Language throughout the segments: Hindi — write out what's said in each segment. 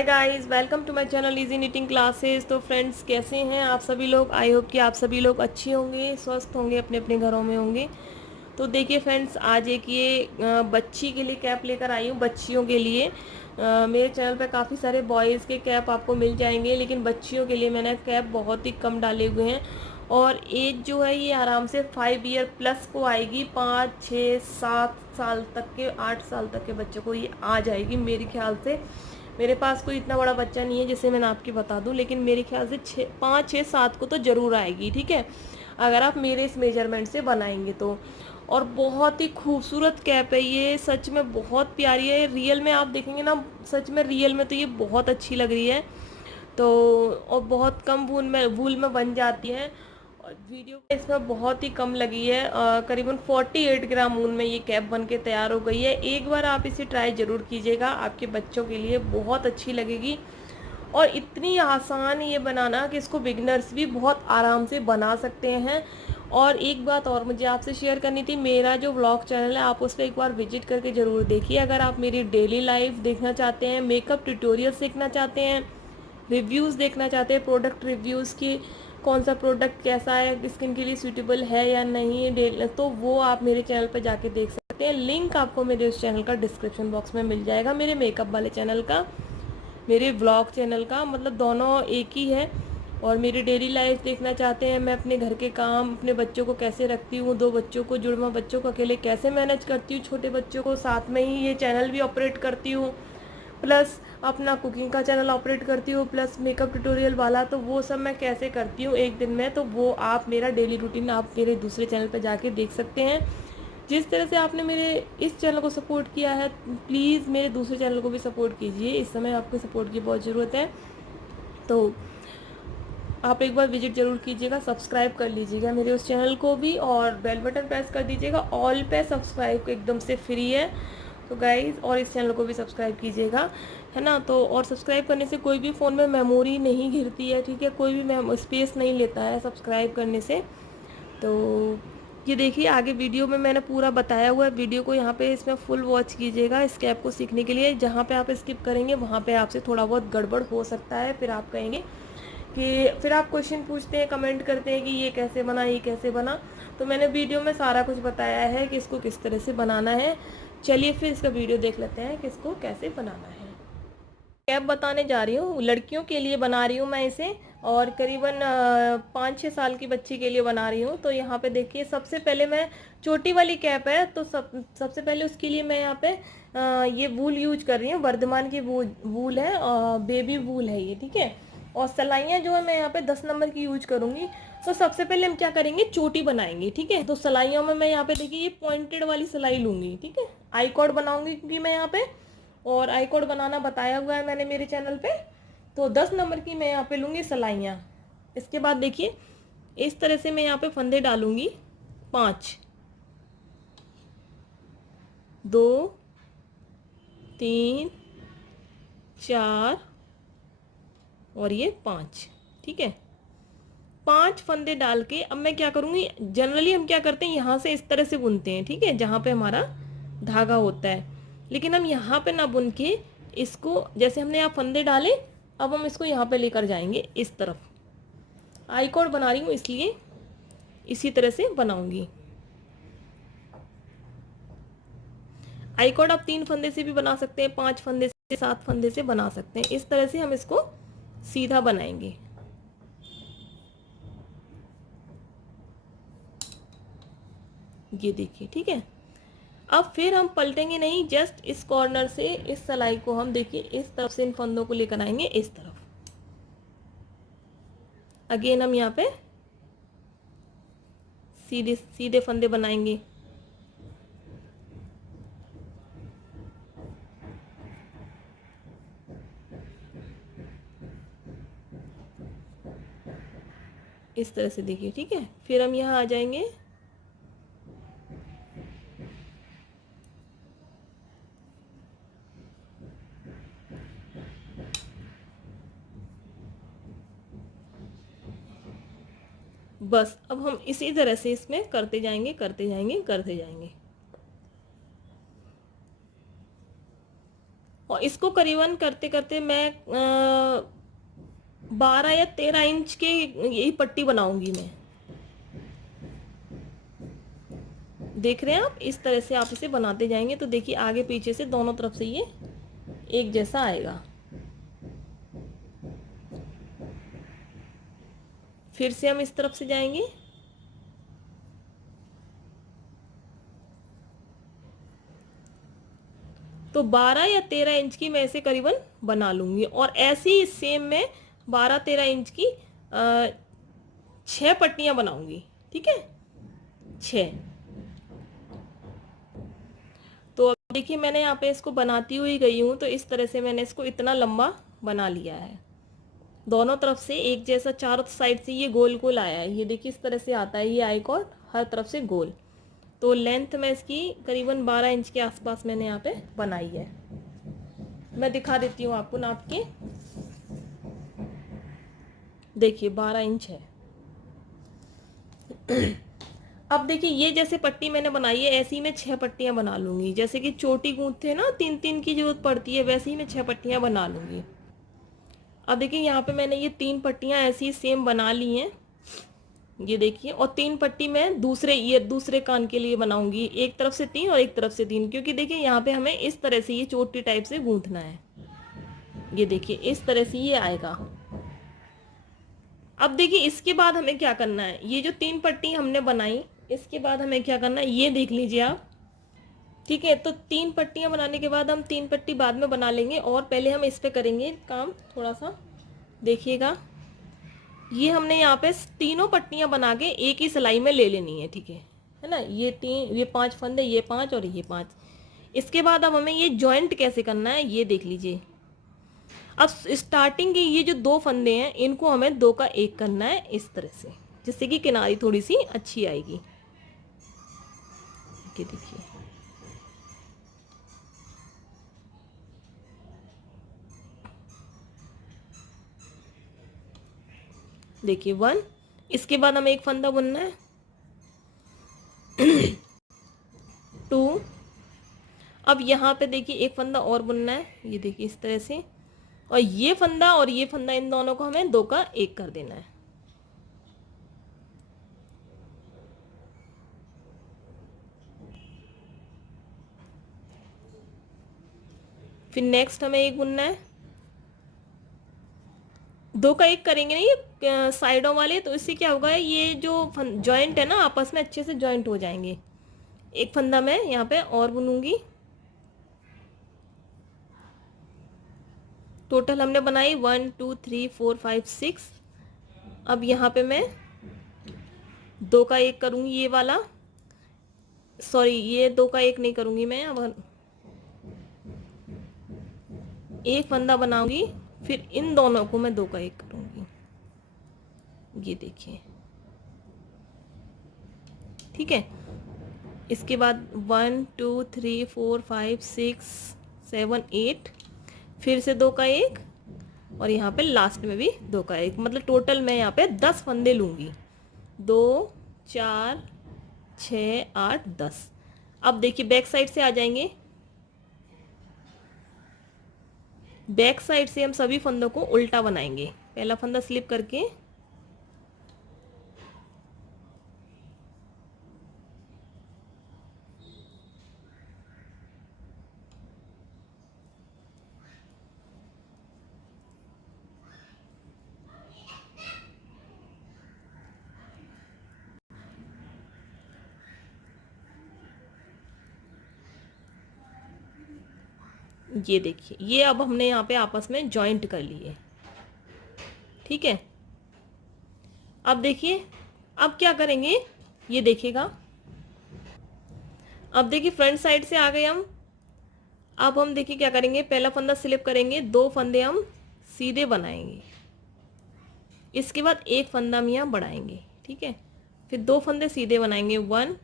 Hi guys, welcome to my channel easy knitting classes. तो फ्रेंड्स, कैसे हैं आप सभी लोग? आई होप कि आप सभी लोग अच्छे होंगे, स्वस्थ होंगे, अपने अपने घरों में होंगे। तो देखिए फ्रेंड्स, आज एक ये बच्ची के लिए कैप लेकर आई हूँ, बच्चियों के लिए। मेरे चैनल पे काफ़ी सारे बॉयज़ के कैप आपको मिल जाएंगे, लेकिन बच्चियों के लिए मैंने कैप बहुत ही कम डाले हुए हैं। और एज जो है ये आराम से 5 ईयर प्लस को आएगी, 5, 6, 7 साल तक के, 8 साल तक के बच्चों को ये आ जाएगी मेरे ख्याल से। मेरे पास कोई इतना बड़ा बच्चा नहीं है जिसे मैं आपकी बता दूं, लेकिन मेरे ख्याल से 5, 6, 7 को तो ज़रूर आएगी, ठीक है, अगर आप मेरे इस मेजरमेंट से बनाएंगे तो। और बहुत ही खूबसूरत कैप है ये, सच में बहुत प्यारी है। रियल में आप देखेंगे ना, सच में रियल में तो ये बहुत अच्छी लग रही है। तो और बहुत कम वूल में बन जाती है। और वीडियो इसमें बहुत ही कम लगी है, करीबन 48 ग्राम ऊन में ये कैप बन के तैयार हो गई है। एक बार आप इसे ट्राई ज़रूर कीजिएगा, आपके बच्चों के लिए बहुत अच्छी लगेगी। और इतनी आसान ये बनाना कि इसको बिगनर्स भी बहुत आराम से बना सकते हैं। और एक बात और मुझे आपसे शेयर करनी थी, मेरा जो व्लॉग चैनल है आप उस पर एक बार विजिट करके ज़रूर देखिए। अगर आप मेरी डेली लाइफ देखना चाहते हैं, मेकअप ट्यूटोरियल सीखना चाहते हैं, रिव्यूज़ देखना चाहते हैं, प्रोडक्ट रिव्यूज़ की, कौन सा प्रोडक्ट कैसा है, स्किन के लिए सूटेबल है या नहीं, तो वो आप मेरे चैनल पर जाके देख सकते हैं। लिंक आपको मेरे उस चैनल का डिस्क्रिप्शन बॉक्स में मिल जाएगा, मेरे मेकअप वाले चैनल का, मेरे व्लॉग चैनल का, मतलब दोनों एक ही है। और मेरी डेली लाइफ देखना चाहते हैं, मैं अपने घर के काम, अपने बच्चों को कैसे रखती हूँ, 2 बच्चों को, जुड़वा बच्चों को अकेले कैसे मैनेज करती हूँ, छोटे बच्चों को, साथ में ही ये चैनल भी ऑपरेट करती हूँ, प्लस अपना कुकिंग का चैनल ऑपरेट करती हूँ, प्लस मेकअप ट्यूटोरियल वाला, तो वो सब मैं कैसे करती हूँ एक दिन में, तो वो आप मेरा डेली रूटीन आप मेरे दूसरे चैनल पर जाके देख सकते हैं। जिस तरह से आपने मेरे इस चैनल को सपोर्ट किया है, प्लीज़ मेरे दूसरे चैनल को भी सपोर्ट कीजिए। इस समय आपके सपोर्ट की बहुत ज़रूरत है। तो आप एक बार विजिट ज़रूर कीजिएगा, सब्सक्राइब कर लीजिएगा मेरे उस चैनल को भी, और बेल बटन प्रेस कर दीजिएगा। ऑल पे सब्सक्राइब एकदम से फ्री है, तो गाइज़, और इस चैनल को भी सब्सक्राइब कीजिएगा, है ना। तो और सब्सक्राइब करने से कोई भी फ़ोन में मेमोरी नहीं घिरती है, ठीक है, कोई भी स्पेस नहीं लेता है सब्सक्राइब करने से। तो ये देखिए, आगे वीडियो में मैंने पूरा बताया हुआ है, वीडियो को यहाँ पे इसमें फुल वॉच कीजिएगा इस कैप को सीखने के लिए। जहाँ पे आप स्किप करेंगे वहाँ पे आपसे थोड़ा बहुत गड़बड़ हो सकता है, फिर आप कहेंगे कि, फिर आप क्वेश्चन पूछते हैं, कमेंट करते हैं कि ये कैसे बना, ये कैसे बना। तो मैंने वीडियो में सारा कुछ बताया है कि इसको किस तरह से बनाना है। चलिए फिर इसका वीडियो देख लेते हैं कि इसको कैसे बनाना है। कैप बताने जा रही हूँ, लड़कियों के लिए बना रही हूँ मैं इसे, और करीबन 5, 6 साल की बच्ची के लिए बना रही हूँ। तो यहाँ पे देखिए, सबसे पहले मैं, छोटी वाली कैप है तो सबसे पहले उसके लिए मैं यहाँ पे ये वूल यूज कर रही हूँ, वर्धमान की वूल है, बेबी वूल है ये, ठीक है। और सिलाइयाँ जो है मैं यहाँ पे 10 नंबर की यूज करूँगी। तो सबसे पहले हम क्या करेंगे, चोटी बनाएंगे, ठीक है। तो सिलाइयों में मैं यहाँ पे देखिए ये पॉइंटेड वाली सिलाई लूँगी, ठीक है। आई कॉर्ड बनाऊँगी क्योंकि मैं यहाँ पे, और आई कोड बनाना बताया हुआ है मैंने मेरे चैनल पे। तो 10 नंबर की मैं यहाँ पे लूँगी सिलाइयाँ। इसके बाद देखिए, इस तरह से मैं यहाँ पे फंदे डालूँगी, 5, 2, 3, 4 और ये 5, ठीक है। 5 फंदे डाल के अब मैं क्या करूँगी, जनरली हम क्या करते हैं, यहाँ से इस तरह से बुनते हैं, ठीक है, जहाँ पे हमारा धागा होता है। लेकिन हम यहाँ पे ना बुन के, इसको जैसे हमने यहाँ फंदे डाले, अब हम इसको यहाँ पे लेकर जाएंगे इस तरफ। आई कोड बना रही हूँ इसलिए इसी तरह से बनाऊंगी। आई कोड आप 3 फंदे से भी बना सकते हैं, 5 फंदे से, 7 फंदे से बना सकते हैं। इस तरह से हम इसको सीधा बनाएंगे। ये देखिए, ठीक है। अब फिर हम पलटेंगे नहीं, जस्ट इस कॉर्नर से इस सिलाई को हम देखिए इस तरफ से इन फंदों को लेकर आएंगे इस तरफ। अगेन हम यहाँ पे सीधे सीधे फंदे बनाएंगे। इस तरह से देखिए, ठीक है। फिर हम यहाँ आ जाएंगे, बस अब हम इसी तरह से इसमें करते जाएंगे, करते जाएंगे, करते जाएंगे। और इसको करीबन करते करते मैं 12 या 13 इंच के यही पट्टी बनाऊंगी मैं। देख रहे हैं आप, इस तरह से आप इसे बनाते जाएंगे तो देखिए आगे पीछे से दोनों तरफ से ये एक जैसा आएगा। फिर से हम इस तरफ से जाएंगे, तो 12 या 13 इंच की मैं इसे करीबन बना लूंगी। और ऐसी ही सेम मैं 12-13 इंच की 6 पट्टियां बनाऊंगी। ठीक है, 6। तो अब देखिए मैंने यहाँ पे इसको बनाती हुई गई हूँ, तो इस तरह से मैंने इसको इतना लंबा बना लिया है। दोनों तरफ से एक जैसा, चारों साइड से ये गोल गोल आया है। ये देखिए इस तरह से आता है ये आई कॉर्ड, हर तरफ से गोल। तो लेंथ में इसकी करीबन 12 इंच के आसपास मैंने यहाँ पे बनाई है। मैं दिखा देती हूँ आपको नाप के। देखिए 12 इंच है। अब देखिए ये जैसे पट्टी मैंने बनाई है, ऐसी मैं 6 पट्टियां बना लूंगी। जैसे कि चोटी गूंथते हैं ना, 3-3 की जरूरत पड़ती है, वैसे ही मैं 6 पट्टियां बना लूंगी। अब देखिए यहाँ पे मैंने ये 3 पट्टियां ऐसी सेम बना ली हैं, ये देखिए। और 3 पट्टी मैं दूसरे कान के लिए बनाऊंगी, एक तरफ से 3 और एक तरफ से 3, क्योंकि देखिए यहाँ पे हमें इस तरह से ये चोटी टाइप से गूंथना है। ये देखिए इस तरह से ये आएगा। अब देखिए इसके बाद हमें क्या करना है, ये जो 3 पट्टी हमने बनाई, इसके बाद हमें क्या करना है ये देख लीजिए आप। ठीक है, तो 3 पट्टियां बनाने के बाद हम 3 पट्टी बाद में बना लेंगे, और पहले हम इस पे करेंगे काम थोड़ा सा। देखिएगा ये हमने यहाँ पे तीनों पट्टियां बना के एक ही सिलाई में ले लेनी है। ठीक है ना। ये 5 फंदे, ये 5 और ये 5। इसके बाद अब हमें ये जॉइंट कैसे करना है ये देख लीजिए। अब स्टार्टिंग के ये जो 2 फंदे हैं, इनको हमें 2 का 1 करना है इस तरह से, जिससे कि किनारी थोड़ी सी अच्छी आएगी। ये देखिए, देखिए 1। इसके बाद हमें एक फंदा बुनना है 2। अब यहाँ पे देखिए एक फंदा और बुनना है, ये देखिए इस तरह से। और ये फंदा इन दोनों को हमें 2 का 1 कर देना है। फिर नेक्स्ट हमें एक बुनना है, 2 का 1 करेंगे ना ये साइडों वाले, तो इससे क्या होगा, ये जो जॉइंट है ना आपस में अच्छे से जॉइंट हो जाएंगे। एक फंदा मैं यहाँ पे और बुनूंगी। टोटल हमने बनाई 1 2 3 4 5 6। अब यहाँ पे मैं 2 का 1 करूंगी, ये वाला, सॉरी ये 2 का 1 नहीं करूंगी मैं। अब एक फंदा बनाऊंगी, फिर इन दोनों को मैं 2 का 1 करूंगी। ये देखिए, ठीक है। इसके बाद 1 2 3 4 5 6 7 8, फिर से 2 का 1, और यहाँ पे लास्ट में भी 2 का 1। मतलब टोटल मैं यहाँ पे 10 फंदे लूंगी, 2 4 6 8 10। अब देखिए बैक साइड से आ जाएंगे। बैक साइड से हम सभी फंदों को उल्टा बनाएंगे। पहला फंदा स्लिप करके, ये देखिए ये अब हमने यहाँ पे आपस में जॉइंट कर लिए। ठीक है, अब देखिए अब क्या करेंगे ये देखिएगा। अब देखिए फ्रंट साइड से आ गए हम। अब हम देखिए क्या करेंगे, पहला फंदा स्लिप करेंगे, 2 फंदे हम सीधे बनाएंगे, इसके बाद एक फंदा हम यहाँ बढ़ाएंगे। ठीक है, फिर 2 फंदे सीधे बनाएंगे, 1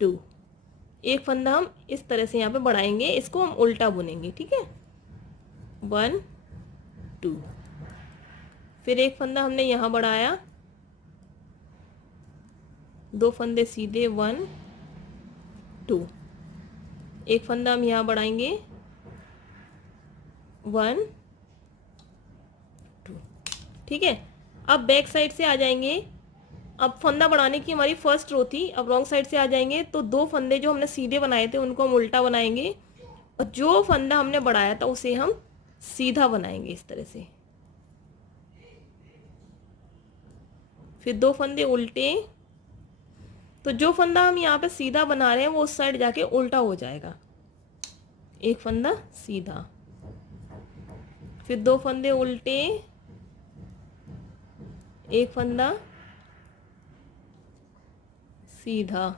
2। एक फंदा हम इस तरह से यहाँ पे बढ़ाएंगे, इसको हम उल्टा बुनेंगे। ठीक है, 1 2। फिर एक फंदा हमने यहाँ बढ़ाया, 2 फंदे सीधे, 1 2। एक फंदा हम यहाँ बढ़ाएंगे, 1 2। ठीक है, अब बैक साइड से आ जाएंगे। अब फंदा बढ़ाने की हमारी फर्स्ट रो थी, अब रॉन्ग साइड से आ जाएंगे तो दो फंदे जो हमने सीधे बनाए थे उनको हम उल्टा बनाएंगे, और जो फंदा हमने बढ़ाया था उसे हम सीधा बनाएंगे इस तरह से। फिर दो फंदे उल्टे, तो जो फंदा हम यहाँ पे सीधा बना रहे हैं वो उस साइड जाके उल्टा हो जाएगा। एक फंदा सीधा, फिर दो फंदे उल्टे, एक फंदा सीधा।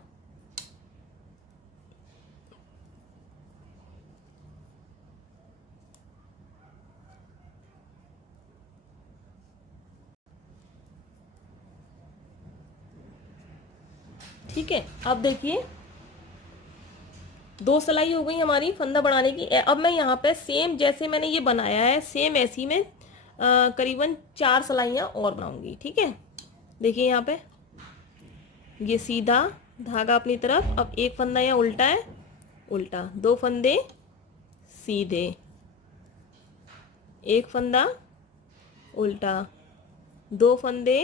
ठीक है, अब देखिए दो सिलाई हो गई हमारी फंदा बढ़ाने की। अब मैं यहाँ पे सेम जैसे मैंने ये बनाया है सेम ऐसी में करीबन 4 सिलाइयाँ और बनाऊंगी। ठीक है, देखिए यहाँ पे ये सीधा धागा अपनी तरफ, अब एक फंदा यहाँ उल्टा है, उल्टा, दो फंदे सीधे, एक फंदा उल्टा, दो फंदे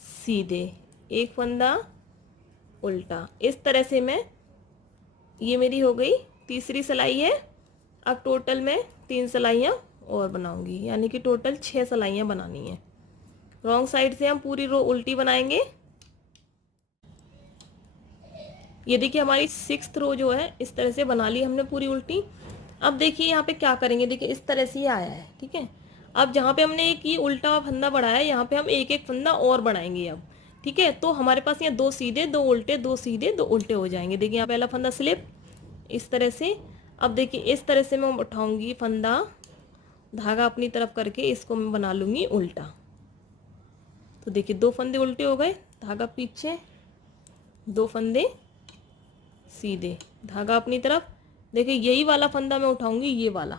सीधे, एक फंदा उल्टा। इस तरह से मैं, ये मेरी हो गई तीसरी सिलाई है। अब टोटल मैं 3 सिलाइयाँ और बनाऊंगी, यानी कि टोटल 6 सिलाइयाँ बनानी है। रॉन्ग साइड से हम पूरी रो उल्टी बनाएंगे। ये देखिए हमारी 6th रो जो है इस तरह से बना ली हमने पूरी उल्टी। अब देखिए यहाँ पे क्या करेंगे, देखिए इस तरह से ये आया है। ठीक है, अब जहाँ पे हमने एक ये उल्टा फंदा बढ़ाया है यहाँ पे हम एक एक फंदा और बढ़ाएंगे अब। ठीक है, तो हमारे पास यहाँ दो सीधे दो उल्टे, दो सीधे दो उल्टे हो जाएंगे। देखिए यहाँ पहला फंदा स्लिप इस तरह से। अब देखिए इस तरह से मैं उठाऊंगी फंदा, धागा अपनी तरफ करके इसको मैं बना लूंगी उल्टा। तो देखिए दो फंदे उल्टे हो गए, धागा पीछे, दो फंदे सीधे, धागा अपनी तरफ। देखिए यही वाला फंदा मैं उठाऊंगी, ये वाला,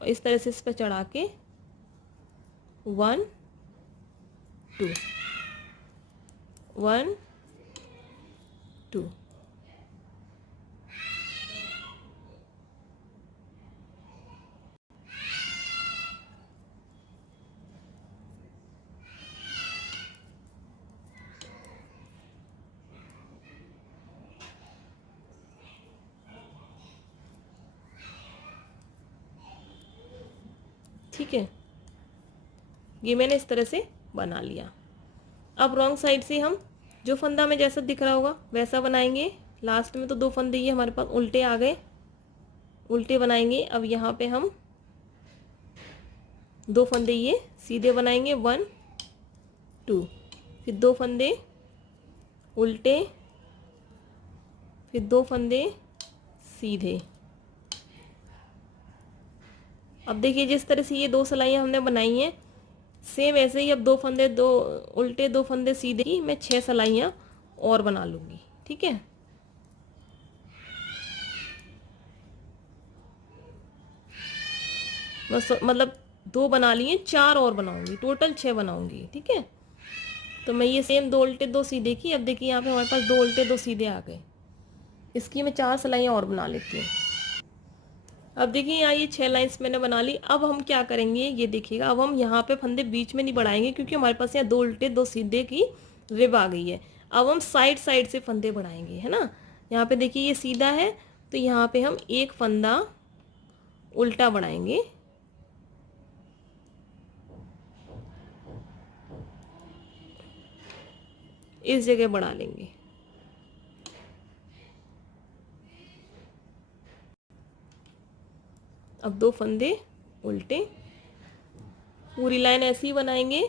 और इस तरह से इस पर चढ़ा के 1 2 1 2। ठीक है, ये मैंने इस तरह से बना लिया। अब रॉन्ग साइड से हम जो फंदा हमें जैसा दिख रहा होगा वैसा बनाएंगे। लास्ट में तो दो फंदे ये हमारे पास उल्टे आ गए, उल्टे बनाएंगे। अब यहाँ पे हम दो फंदे ये सीधे बनाएंगे, 1 2, फिर दो फंदे उल्टे, फिर दो फंदे सीधे। अब देखिए जिस तरह से ये दो सिलाइयाँ हमने बनाई हैं सेम ऐसे ही अब दो फंदे दो उल्टे दो फंदे सीधे ही मैं 6 सिलाइयाँ और बना लूँगी। ठीक है, बस मतलब दो बना लिए, 4 और बनाऊंगी, टोटल 6 बनाऊंगी। ठीक है, तो मैं ये सेम दो उल्टे दो सीधे की, अब देखिए यहाँ पे हमारे पास दो उल्टे दो सीधे आ गए, इसकी मैं 4 सिलाइयाँ और बना लेती हूँ। अब देखिए यहाँ ये 6 लाइंस मैंने बना ली। अब हम क्या करेंगे ये देखिएगा, अब हम यहाँ पे फंदे बीच में नहीं बढ़ाएंगे क्योंकि हमारे पास यहाँ दो उल्टे दो सीधे की रिब आ गई है। अब हम साइड साइड से फंदे बढ़ाएंगे, है ना। यहाँ पे देखिए ये सीधा है तो यहाँ पे हम एक फंदा उल्टा बढ़ाएंगे, इस जगह बढ़ा लेंगे। अब दो फंदे उल्टे, पूरी लाइन ऐसे ही बनाएंगे।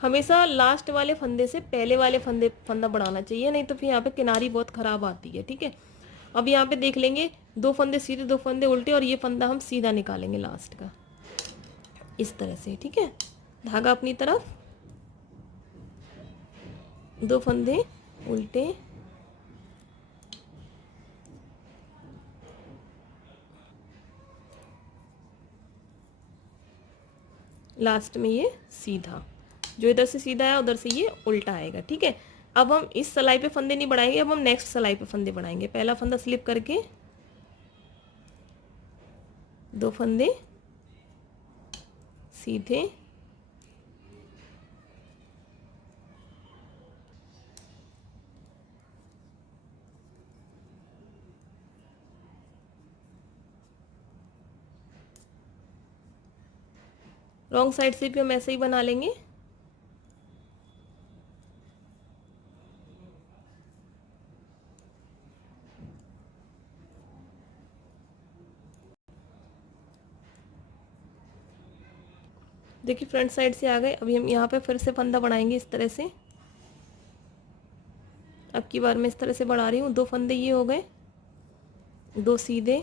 हमेशा लास्ट वाले फंदे से पहले वाले फंदा बढ़ाना चाहिए, नहीं तो फिर यहाँ पे किनारी बहुत ख़राब आती है। ठीक है, अब यहाँ पे देख लेंगे दो फंदे सीधे दो फंदे उल्टे और ये फंदा हम सीधा निकालेंगे लास्ट का। इस तरह से, ठीक है। धागा अपनी तरफ, 2 फंदे उल्टे, लास्ट में ये सीधा, जो इधर से सीधा है उधर से ये उल्टा आएगा, ठीक है। अब हम इस सिलाई पे फंदे नहीं बढ़ाएंगे, अब हम नेक्स्ट सिलाई पे फंदे बढ़ाएंगे। पहला फंदा स्लिप करके 2 फंदे सीधे, रॉन्ग साइड से भी हम ऐसे ही बना लेंगे। देखिए फ्रंट साइड से आ गए। अभी हम यहाँ पे फिर से फंदा बढ़ाएंगे इस तरह से। अब की बार मैं इस तरह से बढ़ा रही हूँ। 2 फंदे ये हो गए, 2 सीधे,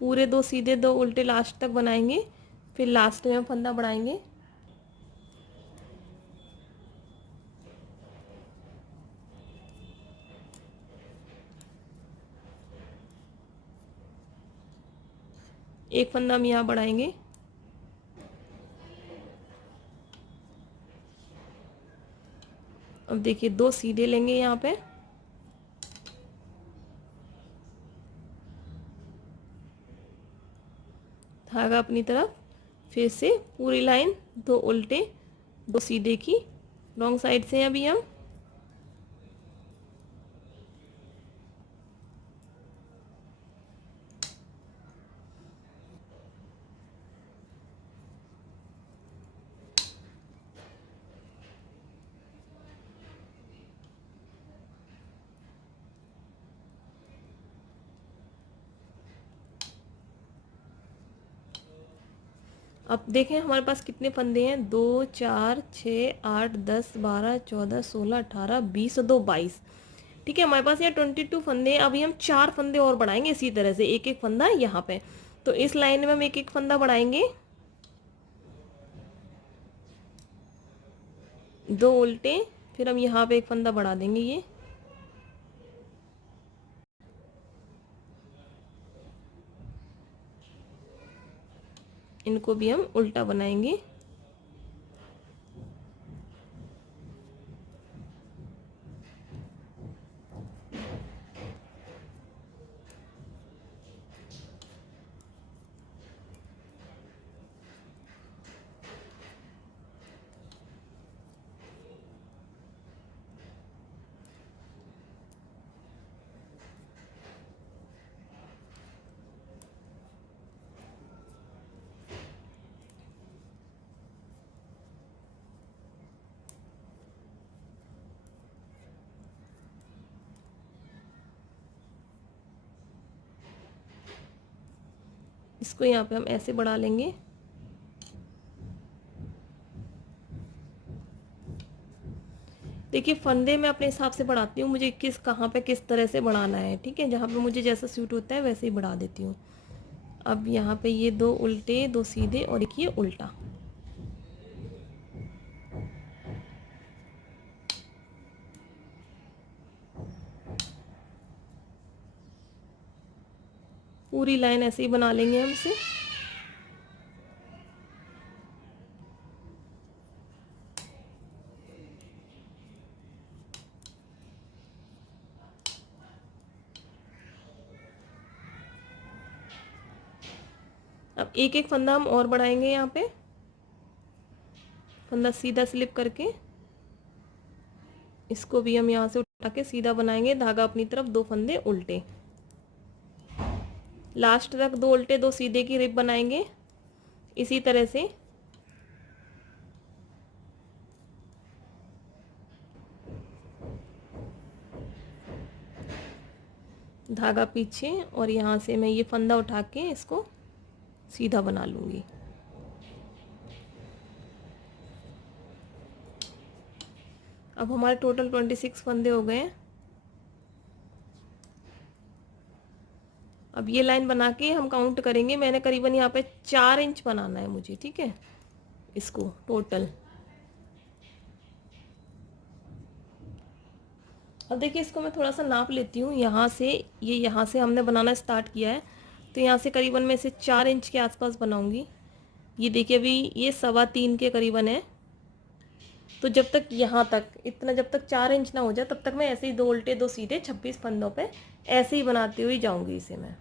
पूरे 2 सीधे 2 उल्टे लास्ट तक बनाएंगे, फिर लास्ट में हम फंदा बढ़ाएंगे। एक फंदा हम यहाँ बढ़ाएंगे, अब देखिए 2 सीधे लेंगे यहाँ पे, धागा अपनी तरफ, फिर से पूरी लाइन 2 उल्टे 2 सीधे की, रॉन्ग साइड से अभी हम अब देखें हमारे पास कितने फंदे हैं, 2 4 6 8 10 12 14 16 18 20 और 2 22, ठीक है। हमारे पास यहाँ 22 फंदे हैं। अभी हम 4 फंदे और बढ़ाएंगे इसी तरह से, एक एक फंदा यहाँ पे। तो इस लाइन में हम एक एक फंदा बढ़ाएंगे, 2 उल्टे, फिर हम यहाँ पे एक फंदा बढ़ा देंगे, ये इनको भी हम उल्टा बनाएंगे। इसको यहाँ पे हम ऐसे बढ़ा लेंगे। देखिए फंदे मैं अपने हिसाब से बढ़ाती हूँ, मुझे किस कहाँ पे किस तरह से बढ़ाना है, ठीक है। जहाँ पे मुझे जैसा सूट होता है वैसे ही बढ़ा देती हूँ। अब यहाँ पे ये 2 उल्टे 2 सीधे और एक ये उल्टा, पूरी लाइन ऐसे ही बना लेंगे हम इसे। अब एक एक फंदा हम और बढ़ाएंगे, यहाँ पे फंदा सीधा स्लिप करके इसको भी हम यहाँ से उठा के सीधा बनाएंगे, धागा अपनी तरफ, 2 फंदे उल्टे, लास्ट तक 2 उल्टे 2 सीधे की रिप बनाएंगे इसी तरह से। धागा पीछे और यहाँ से मैं ये फंदा उठा के इसको सीधा बना लूँगी। अब हमारे टोटल 26 फंदे हो गए हैं। अब ये लाइन बना के हम काउंट करेंगे। मैंने करीबन यहाँ पे 4 इंच बनाना है मुझे, ठीक है, इसको टोटल। अब देखिए इसको मैं थोड़ा सा नाप लेती हूँ यहाँ से। ये यहाँ से हमने बनाना स्टार्ट किया है, तो यहाँ से करीबन मैं इसे 4 इंच के आसपास बनाऊँगी। ये देखिए अभी ये 3.25 के करीबन है। तो जब तक यहाँ तक इतना, जब तक 4 इंच ना हो जाए तब तक मैं ऐसे ही 2 उल्टे 2 सीधे 26 फंदों पे ऐसे ही बनाती हुई जाऊँगी इसे मैं।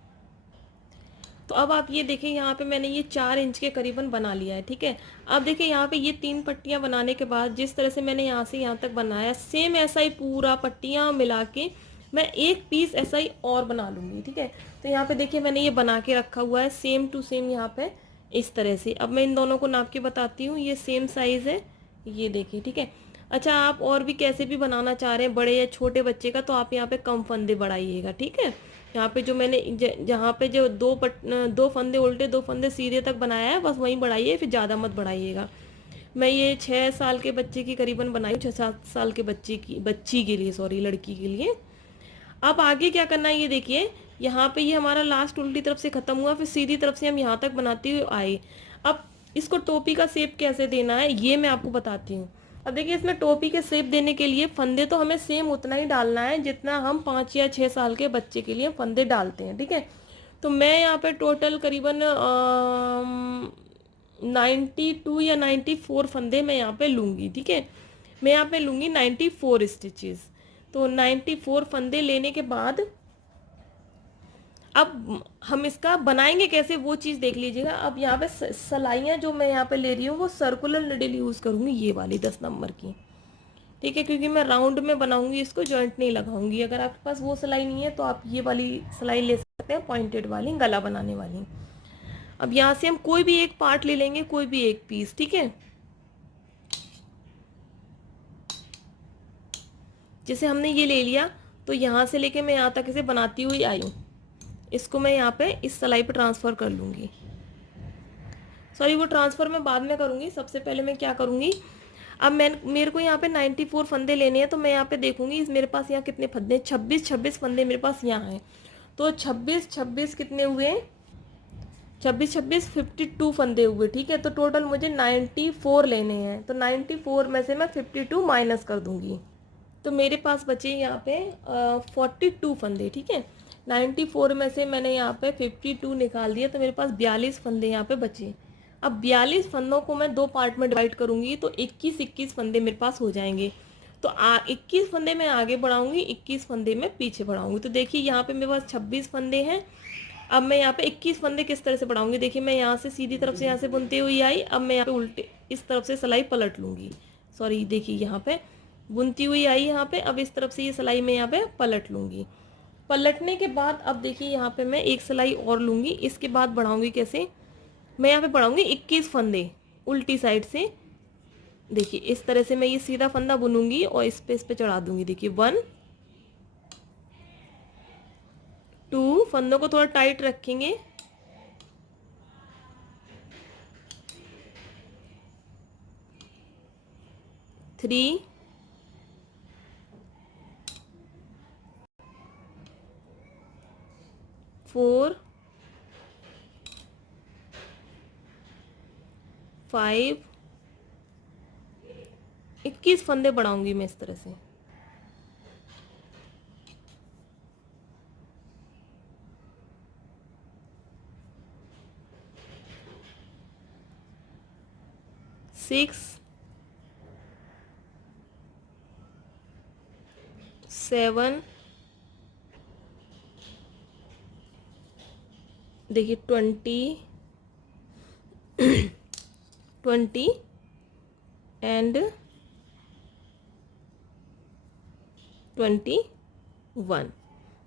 तो अब आप ये देखिए यहाँ पे मैंने ये 4 इंच के करीबन बना लिया है, ठीक है। अब देखिए यहाँ पे ये 3 पट्टियाँ बनाने के बाद जिस तरह से मैंने यहाँ से यहाँ तक बनाया, सेम ऐसा ही पूरा पट्टियाँ मिला के मैं एक पीस ऐसा ही और बना लूँगी, ठीक है। तो यहाँ पे देखिए मैंने ये बना के रखा हुआ है सेम टू सेम यहाँ पे इस तरह से। अब मैं इन दोनों को नाप के बताती हूँ। ये सेम साइज़ है, ये देखिए, ठीक है। अच्छा, आप और भी कैसे भी बनाना चाह रहे हैं बड़े या छोटे बच्चे का, तो आप यहाँ पे कम फंदे बढ़ाइएगा, ठीक है। यहाँ पे जो मैंने जहाँ पे जो 2 फंदे उल्टे 2 फंदे सीधे तक बनाया है, बस वहीं बढ़ाइए, फिर ज़्यादा मत बढ़ाइएगा। मैं ये 6 साल के बच्चे की करीबन बनाई हूँ, 6-7 साल के बच्ची के लिए, सॉरी, लड़की के लिए। अब आगे क्या करना है ये देखिए। यहाँ पे ये हमारा लास्ट उल्टी तरफ से ख़त्म हुआ, फिर सीधी तरफ से हम यहाँ तक बनाते हुए आए। अब इसको टोपी का शेप कैसे देना है ये मैं आपको बताती हूँ। अब देखिए इसमें टोपी के शेप देने के लिए फंदे तो हमें सेम उतना ही डालना है जितना हम 5 या 6 साल के बच्चे के लिए फंदे डालते हैं, ठीक है। तो मैं यहाँ पे टोटल करीबन 92 या 94 फंदे मैं यहाँ पे लूँगी, ठीक है। मैं यहाँ पे लूँगी 94 स्टिचेस। तो 94 फंदे लेने के बाद अब हम इसका बनाएंगे कैसे वो चीज़ देख लीजिएगा। अब यहाँ पे सलाइयाँ जो मैं यहाँ पे ले रही हूँ वो सर्कुलर निडल यूज़ करूँगी, ये वाली 10 नंबर की, ठीक है, क्योंकि मैं राउंड में बनाऊँगी, इसको जॉइंट नहीं लगाऊंगी। अगर आपके पास वो सिलाई नहीं है तो आप ये वाली सिलाई ले सकते हैं, पॉइंटेड वाली, गला बनाने वाली। अब यहाँ से हम कोई भी एक पार्ट ले लेंगे, कोई भी एक पीस, ठीक है। जैसे हमने ये ले लिया, तो यहाँ से लेके मैं यहाँ तक इसे बनाती हुई आई हूँ। इसको मैं यहाँ पे इस सिलाई पे ट्रांसफ़र कर लूँगी। सॉरी, वो ट्रांसफ़र मैं बाद में करूँगी। सबसे पहले मैं क्या करूँगी, अब मेरे को यहाँ पे 94 फंदे लेने हैं, तो मैं यहाँ पे देखूँगी इस मेरे पास यहाँ कितने फंदे, 26 फंदे मेरे पास यहाँ हैं। तो 26 कितने हुए, 26 52 फंदे हुए, ठीक है। तो टोटल मुझे 94 लेने हैं, तो 94 में से मैं 52 माइनस कर दूँगी, तो मेरे पास बचे यहाँ पे 42 फंदे, ठीक है। 94 में से मैंने यहाँ पे 52 निकाल दिया, तो मेरे पास 42 फंदे यहाँ पे बचे। अब 42 फंदों को मैं 2 पार्ट में डिवाइड करूँगी, तो 21 फंदे मेरे पास हो जाएंगे। तो 21 फंदे मैं आगे बढ़ाऊँगी, 21 फंदे मैं पीछे बढ़ाऊँगी। तो देखिए यहाँ पे मेरे पास 26 फंदे हैं। अब मैं यहाँ पे 21 फंदे किस तरह से बढ़ाऊँगी, देखिए मैं यहाँ से सीधी तरफ से यहाँ से बुनते हुई आई, अब मैं यहाँ पे उल्टे इस तरफ से सिलाई पलट लूँगी। सॉरी, देखिए यहाँ पे बुनती हुई आई यहाँ पे, अब इस तरफ से ये सिलाई मैं यहाँ पे पलट लूँगी। पलटने के बाद अब देखिए यहाँ पे मैं एक सिलाई और लूँगी। इसके बाद बढ़ाऊँगी कैसे, मैं यहाँ पे बढ़ाऊँगी 21 फंदे उल्टी साइड से। देखिए इस तरह से मैं ये सीधा फंदा बुनूंगी और इस पे चढ़ा दूँगी। देखिए 1 2, फंदों को थोड़ा टाइट रखेंगे, 3 4 5, 21 फंदे बढ़ाऊंगी मैं इस तरह से। सिक्स 7, देखिए 20 एंड 21,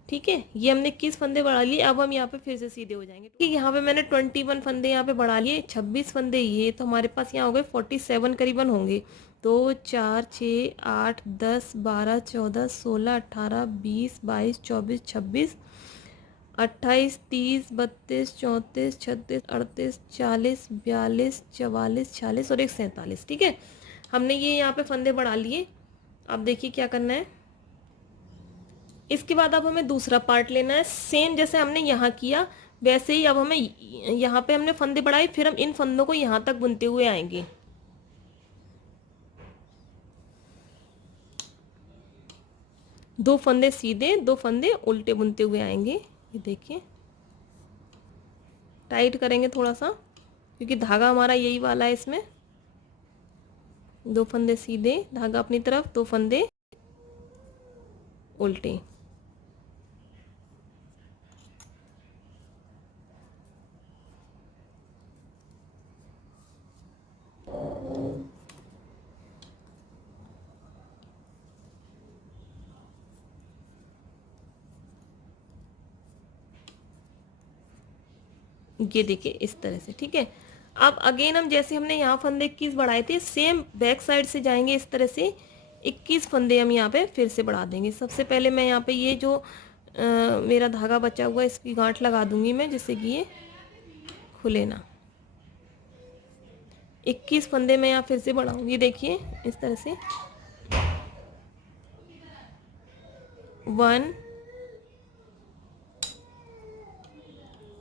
ठीक है। ये हमने 21 फंदे बढ़ा लिए। अब हम यहाँ पे फिर से सीधे हो जाएंगे, ठीक है। यहाँ पे मैंने 21 फंदे यहाँ पे बढ़ा लिए, 26 फंदे, ये तो हमारे पास यहाँ हो गए 47 करीबन होंगे। 2 4 6 8 10 12 14 16 18 20 22 24 26 28 30 32 34 36 38 40 42 44 46 और एक 47, ठीक है। हमने ये यहाँ पे फंदे बढ़ा लिए। अब देखिए क्या करना है, इसके बाद अब हमें दूसरा पार्ट लेना है, सेम जैसे हमने यहाँ किया वैसे ही अब हमें यहाँ पे हमने फंदे बढ़ाए, फिर हम इन फंदों को यहाँ तक बुनते हुए आएंगे। दो फंदे सीधे, दो फंदे उल्टे बुनते हुए आएंगे। ये देखिए, टाइट करेंगे थोड़ा सा क्योंकि धागा हमारा यही वाला है। इसमें दो फंदे सीधे, धागा अपनी तरफ, दो फंदे उल्टे। ये देखिए इस तरह से, ठीक है। अब अगेन हम जैसे हमने यहाँ फंदे 21 बढ़ाए थे, सेम बैक साइड से जाएंगे इस तरह से। 21 फंदे हम यहाँ पे फिर से बढ़ा देंगे। सबसे पहले मैं यहाँ पे ये जो मेरा धागा बचा हुआ है इसकी गांठ लगा दूंगी मैं, जिससे कि ये खुले ना। 21 फंदे मैं यहाँ फिर से बढ़ाऊंगी, देखिए इस तरह से। 1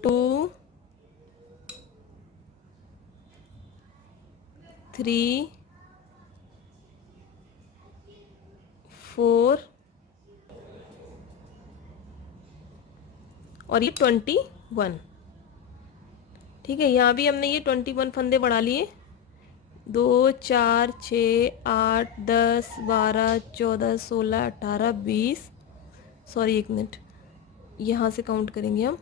2 3 4 और ये 21, ठीक है। यहाँ भी हमने ये 21 फंदे बढ़ा लिए। 2 4 6 8 10 12 14 16 18 20, सॉरी एक मिनट, यहाँ से काउंट करेंगे हम।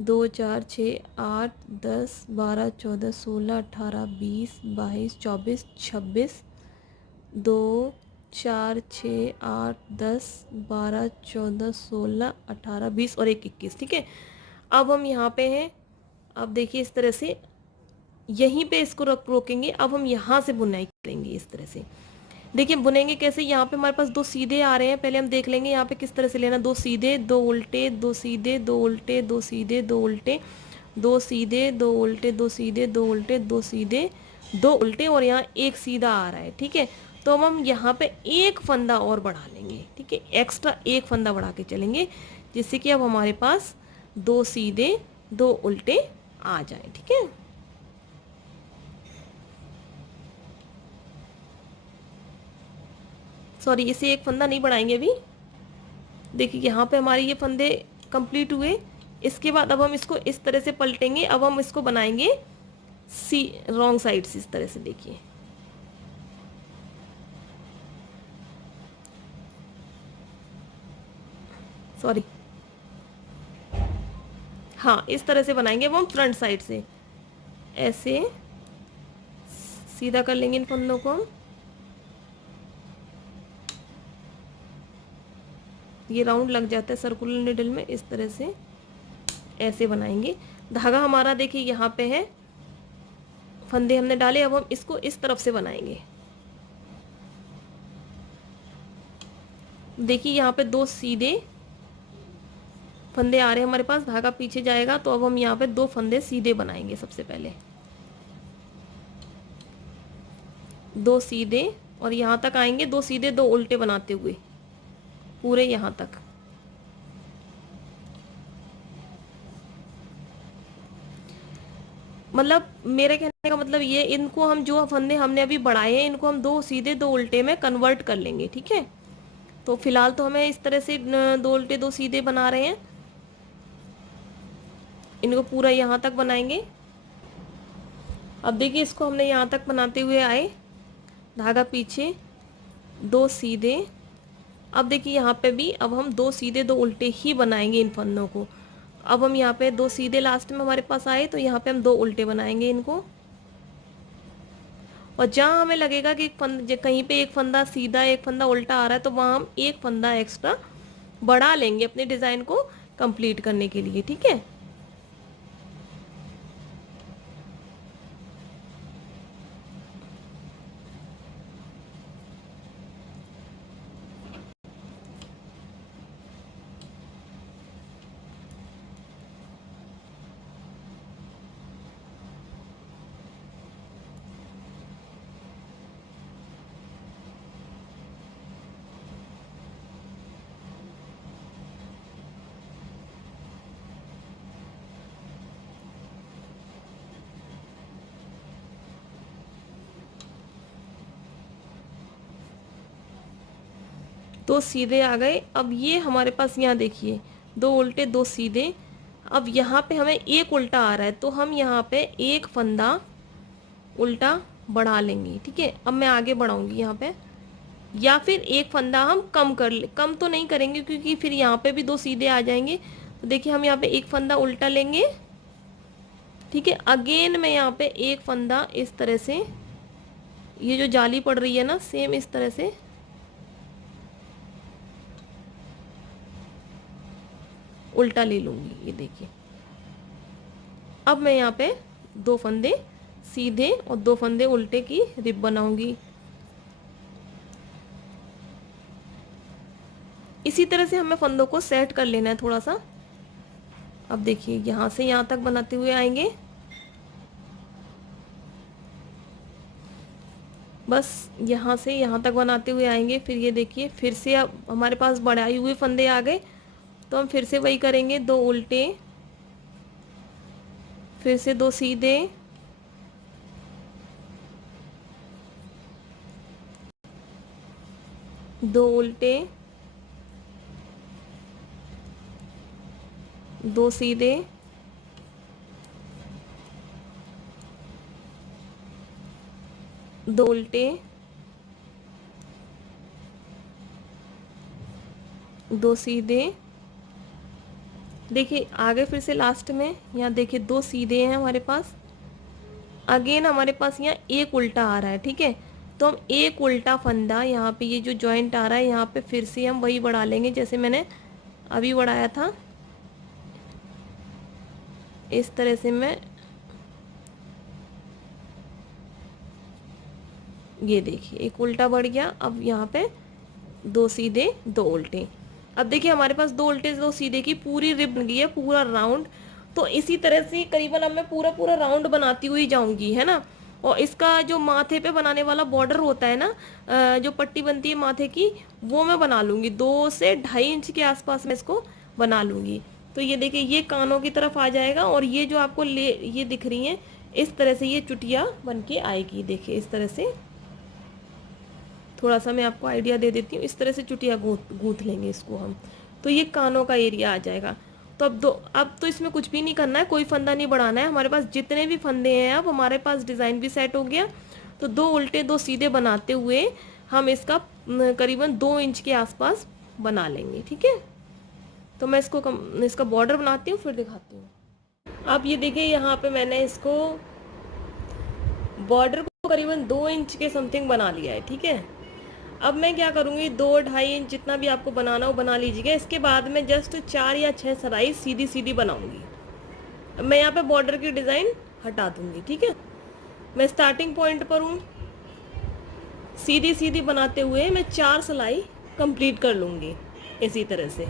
2 4 6 8 10 12 14 16 18 20 22 24 26, 2 4 6 8 10 12 14 16 18 20 और एक 21, ठीक है। अब हम यहाँ पे हैं। अब देखिए इस तरह से यहीं पे इसको रोकेंगे। अब हम यहाँ से बुनाई करेंगे इस तरह से। देखिए बुनेंगे कैसे, यहाँ पे हमारे पास दो सीधे आ रहे हैं, पहले हम देख लेंगे यहाँ पे किस तरह से लेना। दो सीधे, दो उल्टे, दो सीधे, दो उल्टे, दो सीधे, दो उल्टे, दो सीधे, दो उल्टे, दो सीधे, दो उल्टे, दो सीधे, दो उल्टे, और यहाँ एक सीधा आ रहा है, ठीक है। तो अब हम यहाँ पे एक फंदा और बढ़ा लेंगे, ठीक है। एक्स्ट्रा एक फंदा बढ़ा के चलेंगे, जिससे कि अब हमारे पास दो सीधे, दो उल्टे आ जाए, ठीक है। सॉरी, इसे एक फंदा नहीं बढ़ाएंगे अभी। देखिए यहाँ पे हमारे ये फंदे कंप्लीट हुए। इसके बाद अब हम इसको इस तरह से पलटेंगे। अब हम इसको बनाएंगे सी रॉन्ग साइड से, इस तरह से देखिए। सॉरी, हाँ इस तरह से बनाएंगे। अब हम फ्रंट साइड से ऐसे सीधा कर लेंगे इन फंदों को हम। ये राउंड लग जाता है सर्कुलर निडल में, इस तरह से ऐसे बनाएंगे। धागा हमारा देखिए यहाँ पे है, फंदे हमने डाले। अब हम इसको इस तरफ से बनाएंगे। देखिए यहाँ पे दो सीधे फंदे आ रहे हैं हमारे पास, धागा पीछे जाएगा। तो अब हम यहाँ पे दो फंदे सीधे बनाएंगे। सबसे पहले दो सीधे और यहाँ तक आएंगे, दो सीधे दो उल्टे बनाते हुए पूरे यहाँ तक। मतलब मेरे कहने का मतलब ये, इनको हम जो फंदे हमने अभी बढ़ाए हैं इनको हम दो सीधे दो उल्टे में कन्वर्ट कर लेंगे, ठीक है। तो फिलहाल तो हमें इस तरह से दो उल्टे दो सीधे बना रहे हैं, इनको पूरा यहाँ तक बनाएंगे। अब देखिए इसको हमने यहाँ तक बनाते हुए आए, धागा पीछे, दो सीधे। अब देखिए यहाँ पे भी अब हम दो सीधे दो उल्टे ही बनाएंगे इन फंदों को। अब हम यहाँ पे दो सीधे लास्ट में हमारे पास आए, तो यहाँ पे हम दो उल्टे बनाएंगे इनको। और जहाँ हमें लगेगा कि कहीं पे एक फंदा सीधा एक फंदा उल्टा आ रहा है, तो वहाँ हम एक फंदा एक्स्ट्रा बढ़ा लेंगे अपने डिज़ाइन को कंप्लीट करने के लिए, ठीक है। दो सीधे आ गए। अब ये हमारे पास यहाँ देखिए, दो उल्टे दो सीधे। अब यहाँ पे हमें एक उल्टा आ रहा है, तो हम यहाँ पे एक फंदा उल्टा बढ़ा लेंगे। ठीक है, अब मैं आगे बढ़ाऊंगी यहाँ पे, या फिर एक फंदा हम कम तो नहीं करेंगे क्योंकि फिर यहाँ पे भी दो सीधे आ जाएंगे। तो देखिए हम यहाँ पे एक फंदा उल्टा लेंगे। ठीक है, अगेन मैं यहाँ पे एक फंदा इस तरह से, ये जो जाली पड़ रही है ना, सेम इस तरह से उल्टा ले लूंगी। ये देखिए, अब मैं यहाँ पे दो फंदे सीधे और दो फंदे उल्टे की रिब बनाऊंगी। इसी तरह से हमें फंदों को सेट कर लेना है थोड़ा सा। अब देखिए यहाँ से यहाँ तक बनाते हुए आएंगे, बस यहाँ से यहाँ तक बनाते हुए आएंगे। फिर ये देखिए, फिर से अब हमारे पास बढ़ाई हुए फंदे आ गए, तो हम फिर से वही करेंगे, दो उल्टे, फिर से दो सीधे, दो उल्टे, दो सीधे, दो उल्टे, दो सीधे। देखिए आगे फिर से लास्ट में यहाँ देखिए दो सीधे हैं हमारे पास, अगेन हमारे पास यहाँ एक उल्टा आ रहा है। ठीक है, तो हम एक उल्टा फंदा यहाँ पे, ये जो जॉइंट आ रहा है यहाँ पे फिर से हम वही बढ़ा लेंगे जैसे मैंने अभी बढ़ाया था। इस तरह से मैं, ये देखिए एक उल्टा बढ़ गया। अब यहाँ पे दो सीधे दो उल्टे। अब देखिए हमारे पास दो उल्टे दो सीधे की पूरी रिब बन गई है, पूरा राउंड। तो इसी तरह से करीबन अब मैं पूरा पूरा राउंड बनाती हुई जाऊंगी, है ना। और इसका जो माथे पे बनाने वाला बॉर्डर होता है ना, जो पट्टी बनती है माथे की, वो मैं बना लूंगी। 2 से 2.5 इंच के आसपास मैं इसको बना लूंगी। तो ये देखिए ये कानों की तरफ आ जाएगा, और ये जो आपको ये दिख रही है, इस तरह से ये चुटिया बन के आएगी। देखिए इस तरह से, थोड़ा सा मैं आपको आइडिया दे देती हूँ, इस तरह से चुटिया गूंथ लेंगे इसको हम। तो ये कानों का एरिया आ जाएगा। तो अब तो इसमें कुछ भी नहीं करना है, कोई फंदा नहीं बढ़ाना है। हमारे पास जितने भी फंदे हैं, अब हमारे पास डिज़ाइन भी सेट हो गया। तो दो उल्टे दो सीधे बनाते हुए हम इसका करीबन 2 इंच के आसपास बना लेंगे। ठीक है, तो मैं इसका बॉर्डर बनाती हूँ, फिर दिखाती हूँ। अब ये देखिए यहाँ पे मैंने इसको बॉर्डर को करीबन 2 इंच के समथिंग बना लिया है। ठीक है, अब मैं क्या करूँगी, 2-2.5 इंच जितना भी आपको बनाना हो बना लीजिएगा। इसके बाद मैं जस्ट 4 या 6 सराई सीधी सीधी बनाऊंगी। मैं यहाँ पे बॉर्डर की डिज़ाइन हटा दूंगी। ठीक है, मैं स्टार्टिंग पॉइंट पर हूँ, सीधी सीधी बनाते हुए मैं 4 सिलाई कंप्लीट कर लूँगी इसी तरह से।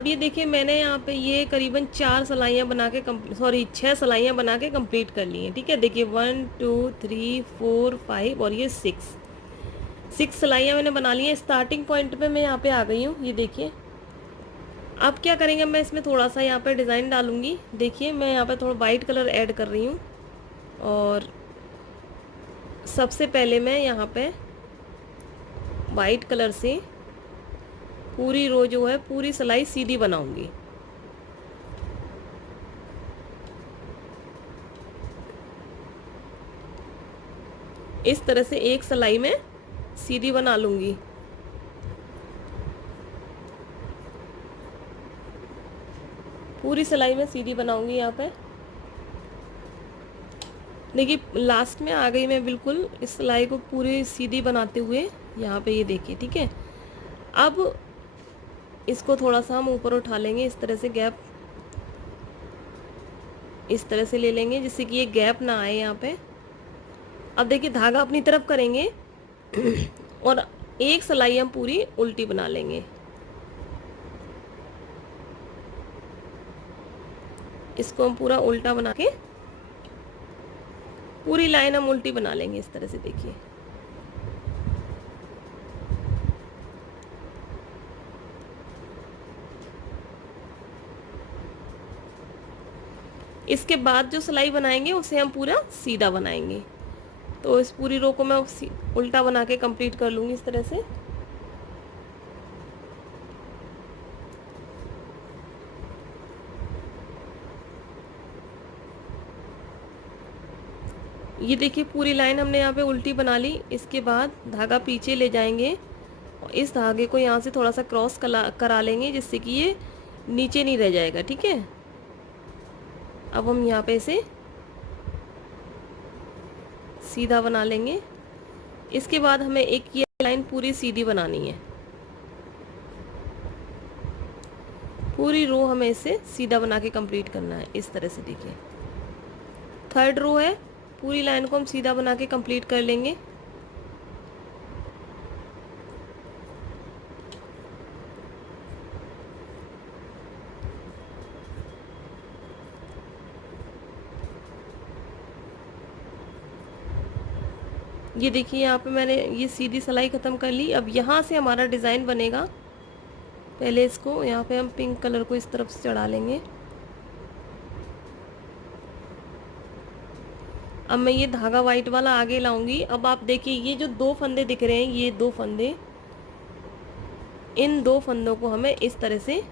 अब ये देखिए मैंने यहाँ पे ये करीबन 4 सिलाइयाँ बना के 6 सिलाइयाँ बना के कंप्लीट कर ली हैं। ठीक है, देखिए 1 2 3 4 5 और ये 6 सिलाइयाँ मैंने बना ली हैं। स्टार्टिंग पॉइंट पे मैं यहाँ पे आ गई हूँ। ये देखिए अब क्या करेंगे, मैं इसमें थोड़ा सा यहाँ पे डिज़ाइन डालूँगी। देखिए मैं यहाँ पे थोड़ा वाइट कलर ऐड कर रही हूँ, और सबसे पहले मैं यहाँ पे वाइट कलर से पूरी रो जो है पूरी सिलाई सीधी बनाऊँगी। इस तरह से एक सिलाई में सीधी बना लूँगी। पूरी सिलाई में सीधी बनाऊँगी यहाँ पे। देखिए लास्ट में आ गई मैं बिल्कुल इस सिलाई को पूरी सीधी बनाते हुए यहाँ पे। ये देखिए ठीक है, अब इसको थोड़ा सा हम ऊपर उठा लेंगे, इस तरह से गैप इस तरह से ले लेंगे जिससे कि ये गैप ना आए यहाँ पे। अब देखिए धागा अपनी तरफ करेंगे और एक सिलाई हम पूरी उल्टी बना लेंगे। इसको हम पूरा उल्टा बना के पूरी लाइन हम उल्टी बना लेंगे इस तरह से। देखिए इसके बाद जो सिलाई बनाएंगे उसे हम पूरा सीधा बनाएंगे। तो इस पूरी रो को मैं उल्टा बना के कंप्लीट कर लूँगी इस तरह से। ये देखिए पूरी लाइन हमने यहाँ पे उल्टी बना ली। इसके बाद धागा पीछे ले जाएंगे और इस धागे को यहाँ से थोड़ा सा क्रॉस करा लेंगे, जिससे कि ये नीचे नहीं रह जाएगा। ठीक है, अब हम यहाँ पे इसे सीधा बना लेंगे। इसके बाद हमें एक ये लाइन पूरी सीधी बनानी है, पूरी रो हमें इसे सीधा बना के कंप्लीट करना है। इस तरह से देखिए, थर्ड रो है, पूरी लाइन को हम सीधा बना के कंप्लीट कर लेंगे। ये देखिए यहाँ पे मैंने ये सीधी सिलाई ख़त्म कर ली। अब यहाँ से हमारा डिज़ाइन बनेगा। पहले इसको यहाँ पे हम पिंक कलर को इस तरफ से चढ़ा लेंगे। अब मैं ये धागा वाइट वाला आगे लाऊंगी। अब आप देखिए ये जो दो फंदे दिख रहे हैं, ये दो फंदे, इन दो फंदों को हमें इस तरह से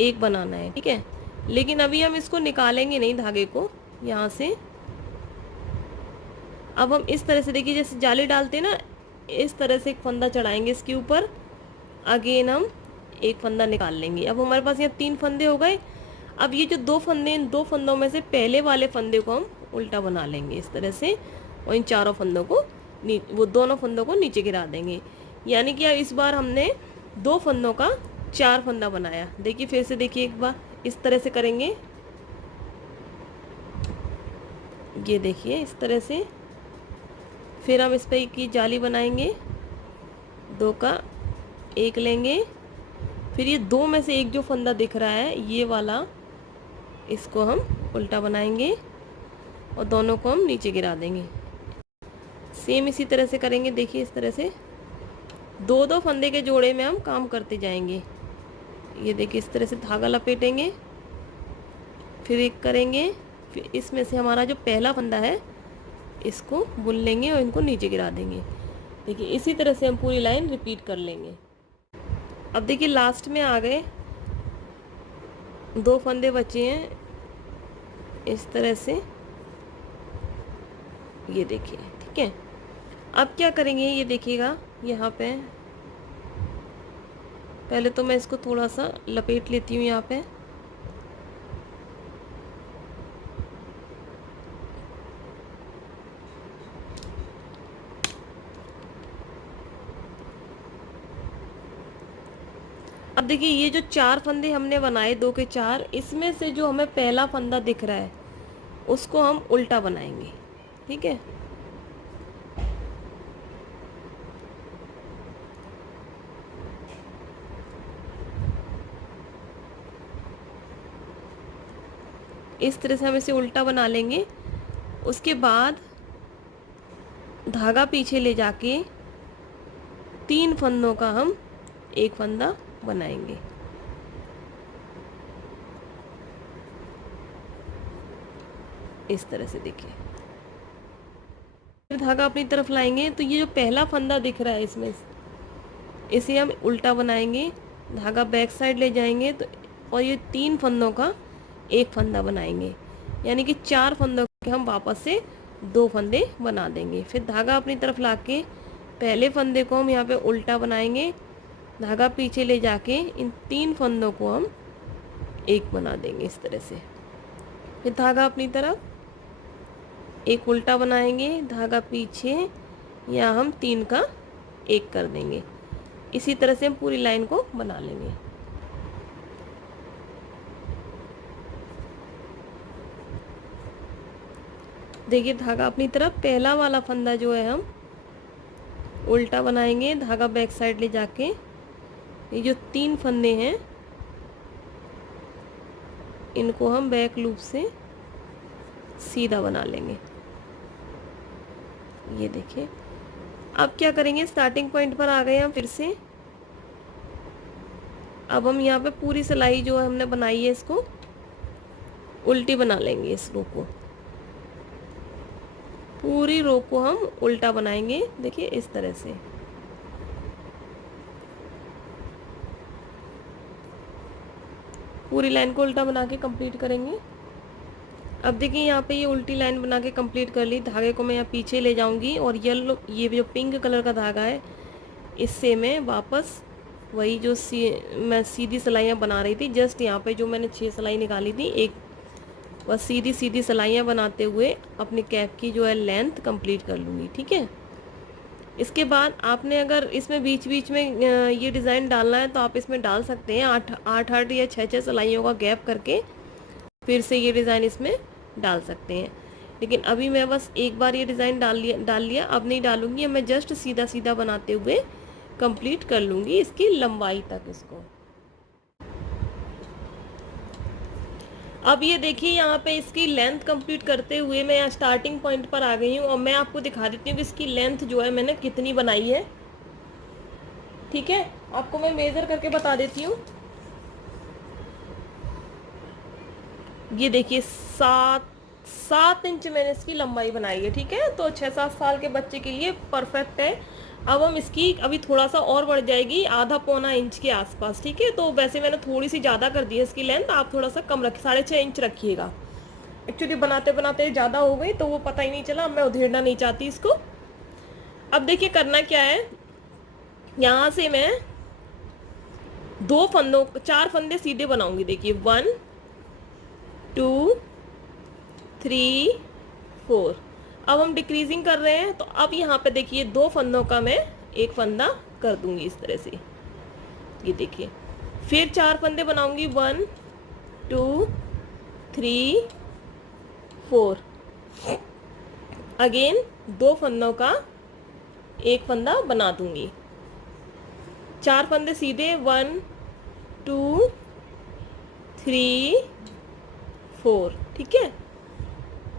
एक बनाना है। ठीक है, लेकिन अभी हम इसको निकालेंगे नहीं धागे को यहाँ से। अब हम इस तरह से देखिए, जैसे जाली डालते हैं ना, इस तरह से एक फंदा चढ़ाएंगे इसके ऊपर, अगेन हम एक फंदा निकाल लेंगे। अब हमारे पास यहाँ 3 फंदे हो गए। अब ये जो 2 फंदे, इन 2 फंदों में से पहले वाले फंदे को हम उल्टा बना लेंगे इस तरह से, और इन चारों फंदों को वो दोनों फंदों को नीचे गिरा देंगे। यानी कि इस बार हमने 2 फंदों का 4 फंदा बनाया। देखिए फिर से देखिए एक बार, इस तरह से करेंगे। ये देखिए इस तरह से, फिर हम इस पर की जाली बनाएंगे, 2 का 1 लेंगे। फिर ये 2 में से एक जो फंदा दिख रहा है ये वाला, इसको हम उल्टा बनाएंगे और दोनों को हम नीचे गिरा देंगे। सेम इसी तरह से करेंगे। देखिए इस तरह से 2-2 फंदे के जोड़े में हम काम करते जाएंगे। ये देखिए इस तरह से धागा लपेटेंगे, फिर एक करेंगे, फिर इसमें से हमारा जो पहला फंदा है इसको बुन लेंगे और इनको नीचे गिरा देंगे। देखिए इसी तरह से हम पूरी लाइन रिपीट कर लेंगे। अब देखिए लास्ट में आ गए, 2 फंदे बचे हैं इस तरह से, ये देखिए। ठीक है, अब क्या करेंगे ये देखिएगा, यहाँ पे पहले तो मैं इसको थोड़ा सा लपेट लेती हूँ यहाँ पे। अब देखिए ये जो 4 फंदे हमने बनाए, 2 के 4, इसमें से जो हमें पहला फंदा दिख रहा है उसको हम उल्टा बनाएंगे। ठीक है, इस तरह से हम इसे उल्टा बना लेंगे। उसके बाद धागा पीछे ले जाके 3 फंदों का हम एक फंदा बनाएंगे। इस तरह से देखिए, फिर धागा अपनी तरफ लाएंगे तो ये जो पहला फंदा दिख रहा है इसमें, इसे हम उल्टा बनाएंगे, धागा बैक साइड ले जाएंगे तो, और ये 3 फंदों का एक फंदा बनाएंगे। यानी कि 4 फंदों के हम वापस से 2 फंदे बना देंगे। फिर धागा अपनी तरफ लाके पहले फंदे को हम यहाँ पे उल्टा बनाएंगे, धागा पीछे ले जाके इन 3 फंदों को हम एक बना देंगे इस तरह से। फिर धागा अपनी तरफ एक उल्टा बनाएंगे, धागा पीछे, यहाँ हम 3 का एक कर देंगे। इसी तरह से हम पूरी लाइन को बना लेंगे। देखिए धागा अपनी तरफ, पहला वाला फंदा जो है हम उल्टा बनाएंगे, धागा बैक साइड ले जाके ये जो 3 फंदे हैं इनको हम बैक लूप से सीधा बना लेंगे। ये देखिए, अब क्या करेंगे, स्टार्टिंग पॉइंट पर आ गए हम फिर से। अब हम यहाँ पे पूरी सिलाई जो है हमने बनाई है इसको उल्टी बना लेंगे। इस रो को, पूरी रो को हम उल्टा बनाएंगे। देखिए इस तरह से, पूरी लाइन को उल्टा बना के कंप्लीट करेंगे। अब देखिए यहाँ पे ये उल्टी लाइन बना के कंप्लीट कर ली। धागे को मैं यहाँ पीछे ले जाऊंगी और ये जो पिंक कलर का धागा है इससे मैं वापस वही जो मैं सीधी सिलाइयाँ बना रही थी, जस्ट यहाँ पे जो मैंने 6 सिलाई निकाली थी, एक बस सीधी सीधी सिलाइयाँ बनाते हुए अपने कैप की जो है लेंथ कंप्लीट कर लूँगी। ठीक है, इसके बाद आपने अगर इसमें बीच बीच में ये डिज़ाइन डालना है तो आप इसमें डाल सकते हैं 8 या 6 सिलाइयों का गैप करके फिर से ये डिज़ाइन इसमें डाल सकते हैं। लेकिन अभी मैं बस एक बार ये डिज़ाइन डाल लिया, अब नहीं डालूंगी। मैं जस्ट सीधा सीधा बनाते हुए कंप्लीट कर लूँगी इसकी लंबाई तक इसको। अब ये देखिए यहाँ पे इसकी लेंथ कंप्लीट करते हुए मैं यहाँ स्टार्टिंग पॉइंट पर आ गई हूँ और मैं आपको दिखा देती हूँ कि इसकी लेंथ जो है मैंने कितनी बनाई है। ठीक है, आपको मैं मेज़र करके बता देती हूँ। ये देखिए 7 इंच मैंने इसकी लंबाई बनाई है। ठीक है, तो 6-7 साल के बच्चे के लिए परफेक्ट है। अब हम इसकी अभी थोड़ा सा और बढ़ जाएगी, आधा पौना इंच के आसपास। ठीक है, तो वैसे मैंने थोड़ी सी ज़्यादा कर दी है इसकी लेंथ, आप थोड़ा सा कम रखिए, 6.5 इंच रखिएगा। एक्चुअली बनाते बनाते ज़्यादा हो गई तो वो पता ही नहीं चला, अब मैं उधेड़ना नहीं चाहती इसको। अब देखिए करना क्या है, यहाँ से मैं 4 फंदे सीधे बनाऊंगी। देखिए 1 2 3 4। अब हम डिक्रीजिंग कर रहे हैं तो अब यहाँ पे देखिए 2 फंदों का मैं एक फंदा कर दूंगी इस तरह से। ये देखिए, फिर 4 फंदे बनाऊंगी 1 2 3 4। अगेन 2 फंदों का एक फंदा बना दूंगी। 4 फंदे सीधे 1 2 3 4। ठीक है,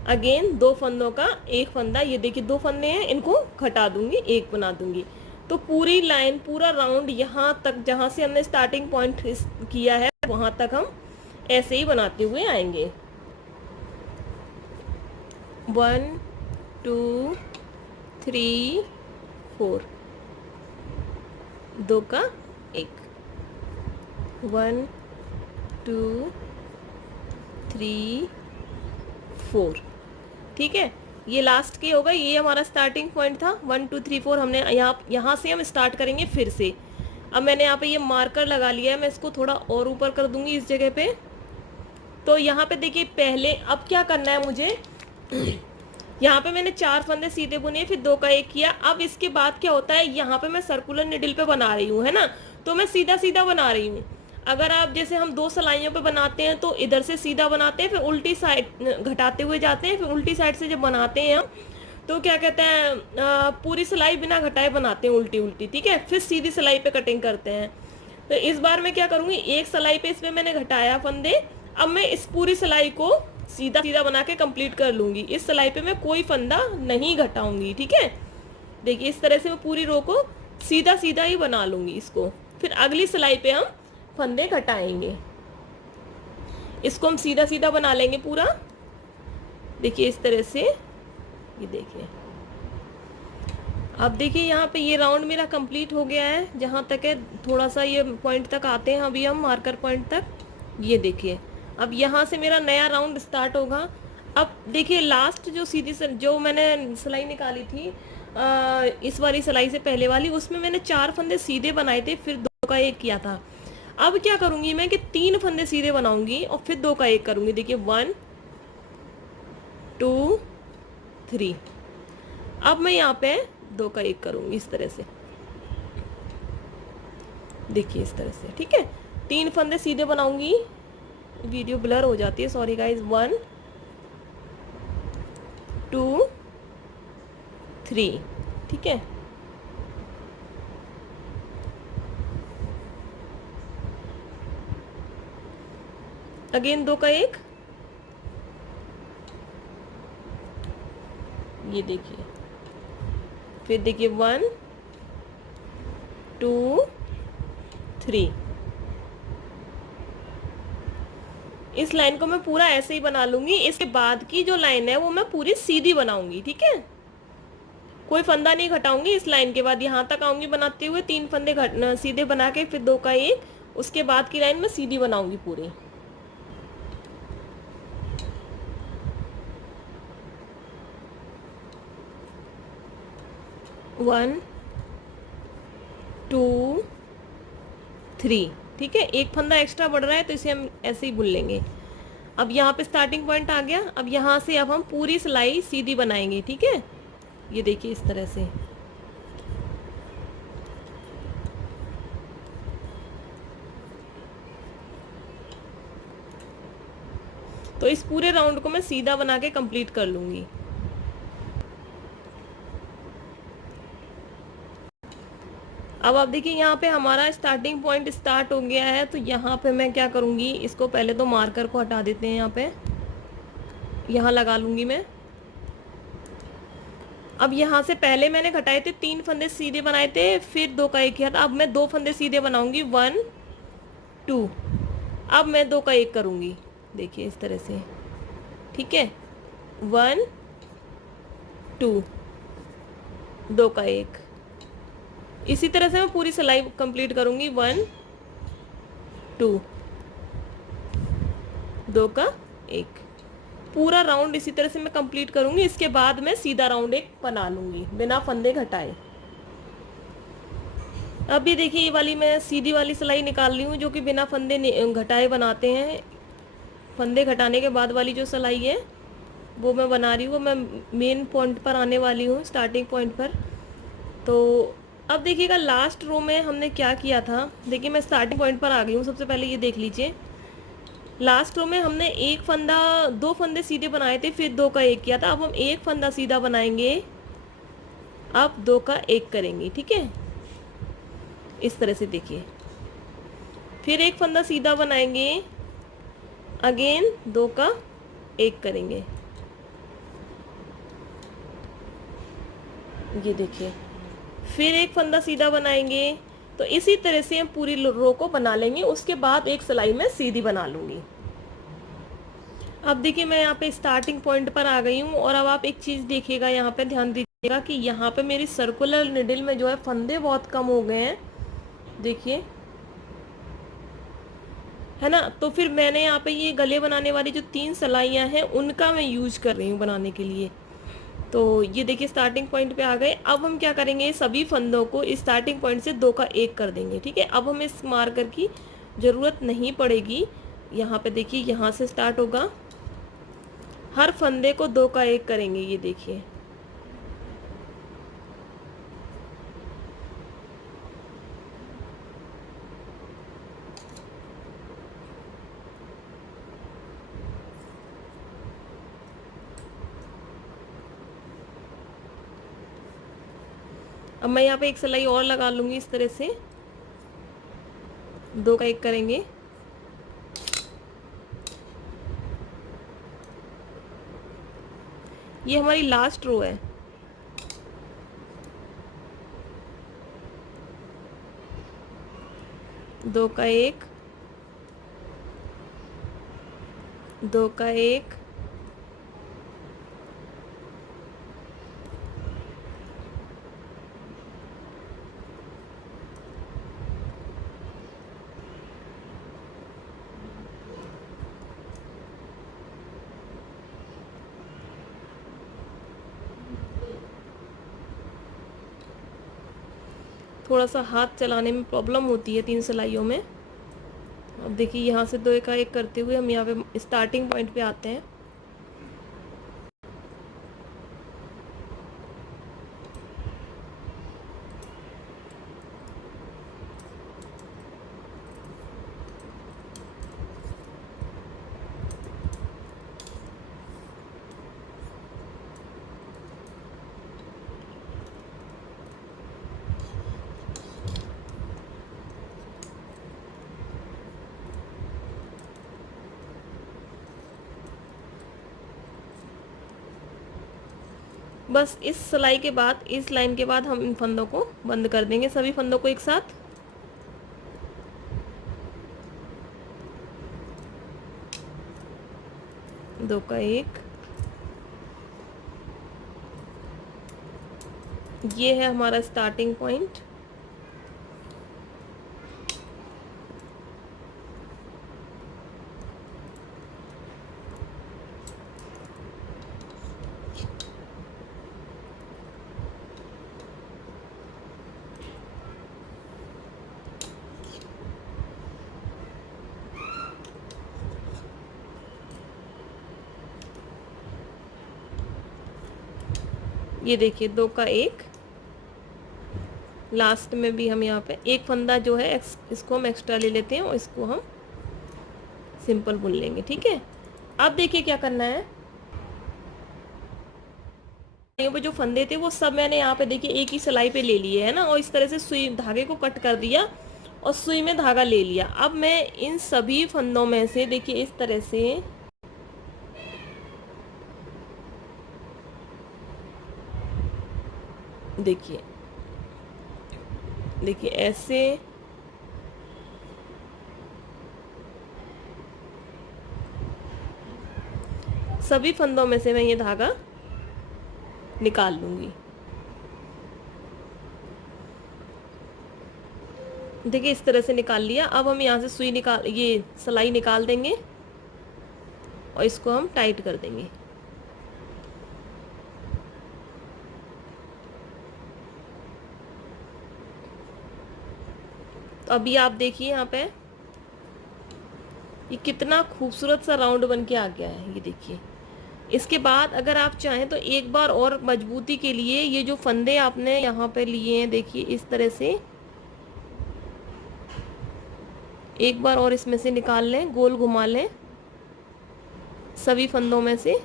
अगेन 2 फंदों का एक फंदा। ये देखिए 2 फंदे हैं, इनको घटा दूंगी, एक बना दूंगी। तो पूरी लाइन, पूरा राउंड यहाँ तक जहाँ से हमने स्टार्टिंग पॉइंट किया है वहाँ तक हम ऐसे ही बनाते हुए आएंगे। 1 2 3 4, 2 का एक, 1 2 3 4। ठीक है, ये लास्ट की हो गई, ये हमारा स्टार्टिंग पॉइंट था। 1 2 3 4 हमने यहाँ से हम स्टार्ट करेंगे फिर से। अब मैंने यहाँ पे ये मार्कर लगा लिया है, मैं इसको थोड़ा और ऊपर कर दूंगी इस जगह पे। तो यहाँ पे देखिए पहले अब क्या करना है मुझे, यहाँ पे मैंने 4 फंदे सीधे बुने, फिर 2 का एक किया। अब इसके बाद क्या होता है, यहाँ पे मैं सर्कुलर निडल पे बना रही हूँ, है ना, तो मैं सीधा सीधा बना रही हूँ। अगर आप जैसे हम 2 सिलाइयों पे बनाते हैं तो इधर से सीधा बनाते हैं, फिर उल्टी साइड घटाते हुए जाते हैं, फिर उल्टी साइड से जब बनाते हैं हम तो क्या कहते हैं पूरी सिलाई बिना घटाए बनाते हैं उल्टी उल्टी। ठीक है, फिर सीधी सिलाई पे कटिंग करते हैं। तो इस बार मैं क्या करूँगी, एक सिलाई पे इसमें मैंने घटाया फंदे, अब मैं इस पूरी सिलाई को सीधा सीधा बना के कंप्लीट कर लूँगी। इस सिलाई पे मैं कोई फंदा नहीं घटाऊंगी। ठीक है, देखिए इस तरह से मैं पूरी रो को सीधा सीधा ही बना लूँगी इसको, फिर अगली सिलाई पे हम फंदे घटाएंगे। इसको हम सीधा सीधा बना लेंगे पूरा। देखिए इस तरह से, ये देखिए। अब देखिए यहाँ पे ये राउंड मेरा कंप्लीट हो गया है, जहाँ तक है थोड़ा सा ये पॉइंट तक आते हैं अभी हम, मार्कर पॉइंट तक। ये देखिए अब यहाँ से मेरा नया राउंड स्टार्ट होगा। अब देखिए लास्ट जो जो मैंने सिलाई निकाली थी इस वाली सिलाई से पहले वाली, उसमें मैंने 4 फंदे सीधे बनाए थे, फिर 2 का एक किया था। अब क्या करूँगी मैं कि 3 फंदे सीधे बनाऊंगी और फिर 2 का एक करूँगी। देखिए 1 2 3। अब मैं यहाँ पे 2 का एक करूँगी इस तरह से, देखिए इस तरह से। ठीक है, 3 फंदे सीधे बनाऊंगी, वीडियो ब्लर हो जाती है, सॉरी गाइज। 1 2 3। ठीक है, अगेन 2 का एक, ये देखिए, फिर देखिए 1 2 3। इस लाइन को मैं पूरा ऐसे ही बना लूंगी। इसके बाद की जो लाइन है वो मैं पूरी सीधी बनाऊंगी। ठीक है, कोई फंदा नहीं घटाऊंगी। इस लाइन के बाद यहाँ तक आऊंगी बनाते हुए, 3 फंदे सीधे बना के फिर 2 का एक, उसके बाद की लाइन मैं सीधी बनाऊंगी पूरी। 1 2 3। ठीक है, एक फंदा एक्स्ट्रा बढ़ रहा है तो इसे हम ऐसे ही बुन लेंगे। अब यहाँ पे स्टार्टिंग पॉइंट आ गया। अब यहाँ से अब हम पूरी सिलाई सीधी बनाएंगे। ठीक है, ये देखिए इस तरह से। तो इस पूरे राउंड को मैं सीधा बना के कंप्लीट कर लूँगी। अब आप देखिए यहाँ पे हमारा स्टार्टिंग पॉइंट स्टार्ट हो गया है। तो यहाँ पे मैं क्या करूँगी, इसको पहले तो मार्कर को हटा देते हैं। यहाँ पे यहाँ लगा लूँगी मैं। अब यहाँ से पहले मैंने घटाए थे 3 फंदे सीधे बनाए थे, फिर 2 का 1 किया था। अब मैं 2 फंदे सीधे बनाऊँगी, 1 2। अब मैं 2 का 1 करूँगी, देखिए इस तरह से। ठीक है, 1 2, 2 का 1। इसी तरह से मैं पूरी सिलाई कंप्लीट करूँगी, 1 2, 2 का 1। पूरा राउंड इसी तरह से मैं कंप्लीट करूँगी। इसके बाद मैं सीधा राउंड एक बना लूँगी बिना फंदे घटाए। अब ये देखिए, ये वाली मैं सीधी वाली सिलाई निकाल रही हूँ जो कि बिना फंदे घटाए बनाते हैं। फंदे घटाने के बाद वाली जो सिलाई है वो मैं बना रही हूँ। मैं मेन पॉइंट पर आने वाली हूँ, स्टार्टिंग पॉइंट पर। तो अब देखिएगा लास्ट रो में हमने क्या किया था। देखिए मैं स्टार्टिंग पॉइंट पर आ गई हूँ। सबसे पहले ये देख लीजिए, लास्ट रो में हमने एक फंदा 2 फंदे सीधे बनाए थे, फिर 2 का 1 किया था। अब हम एक फंदा सीधा बनाएंगे, अब 2 का 1 करेंगे। ठीक है, इस तरह से देखिए। फिर एक फंदा सीधा बनाएंगे, अगेन 2 का 1 करेंगे। ये देखिए, फिर एक फंदा सीधा बनाएंगे। तो इसी तरह से हम पूरी रो को बना लेंगे। उसके बाद एक सिलाई में सीधी बना लूँगी। अब देखिए मैं यहाँ पे स्टार्टिंग पॉइंट पर आ गई हूँ। और अब आप एक चीज़ देखिएगा, यहाँ पे ध्यान दीजिएगा कि यहाँ पे मेरी सर्कुलर निडल में जो है फंदे बहुत कम हो गए हैं, देखिए, है ना। तो फिर मैंने यहाँ पे ये गले बनाने वाली जो 3 सिलाइयाँ हैं उनका मैं यूज कर रही हूँ बनाने के लिए। तो ये देखिए स्टार्टिंग पॉइंट पे आ गए। अब हम क्या करेंगे, सभी फंदों को इस स्टार्टिंग पॉइंट से 2 का 1 कर देंगे। ठीक है, अब हमें इस मार्कर की ज़रूरत नहीं पड़ेगी। यहाँ पे देखिए, यहाँ से स्टार्ट होगा, हर फंदे को 2 का 1 करेंगे। ये देखिए, अब मैं यहाँ पे एक सिलाई और लगा लूँगी इस तरह से, 2 का 1 करेंगे। ये हमारी लास्ट रो है। दो का 1, 2 का 1, थोड़ा सा हाथ चलाने में प्रॉब्लम होती है 3 सिलाइयों में। अब देखिए यहाँ से 2 का 1 करते हुए हम यहाँ पे स्टार्टिंग पॉइंट पे आते हैं। बस इस सिलाई के बाद, इस लाइन के बाद हम इन फंदों को बंद कर देंगे, सभी फंदों को एक साथ। दो का 1, ये है हमारा स्टार्टिंग पॉइंट। ये देखिए 2 का 1, लास्ट में भी हम यहाँ पे एक फंदा जो है इसको हम एक्स्ट्रा ले लेते हैं और इसको हम सिंपल बुन लेंगे। ठीक है, अब देखिए क्या करना है। यहाँ पे जो फंदे थे वो सब मैंने यहाँ पे देखिए एक ही सिलाई पे ले लिए है ना, और इस तरह से सुई धागे को कट कर दिया और सुई में धागा ले लिया। अब मैं इन सभी फंदों में से देखिए इस तरह से देखिए देखिए ऐसे सभी फंदों में से मैं ये धागा निकाल लूंगी। देखिए इस तरह से निकाल लिया। अब हम यहाँ से सुई निकाल, ये सिलाई निकाल देंगे और इसको हम टाइट कर देंगे। तो अभी आप देखिए यहाँ पे ये कितना खूबसूरत सा राउंड बन के आ गया है। ये देखिए, इसके बाद अगर आप चाहें तो एक बार और मजबूती के लिए ये जो फंदे आपने यहाँ पे लिए हैं देखिए इस तरह से एक बार और इसमें से निकाल लें, गोल घुमा लें सभी फंदों में से।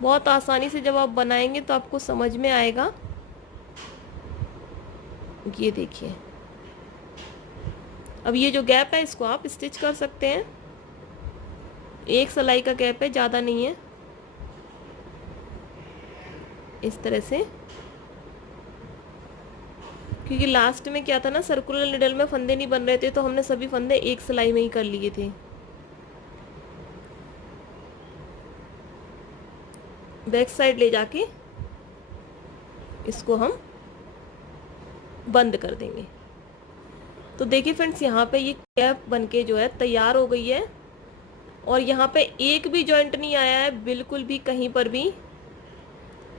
बहुत आसानी से जब आप बनाएंगे तो आपको समझ में आएगा। ये देखिए, अब ये जो गैप है इसको आप स्टिच कर सकते हैं। एक सिलाई का गैप है, ज़्यादा नहीं है। इस तरह से, क्योंकि लास्ट में क्या था ना, सर्कुलर निडल में फंदे नहीं बन रहे थे तो हमने सभी फंदे एक सिलाई में ही कर लिए थे। बैक साइड ले जाके इसको हम बंद कर देंगे। तो देखिए फ्रेंड्स, यहाँ पे ये कैप बनके जो है तैयार हो गई है और यहाँ पे एक भी जॉइंट नहीं आया है बिल्कुल भी, कहीं पर भी।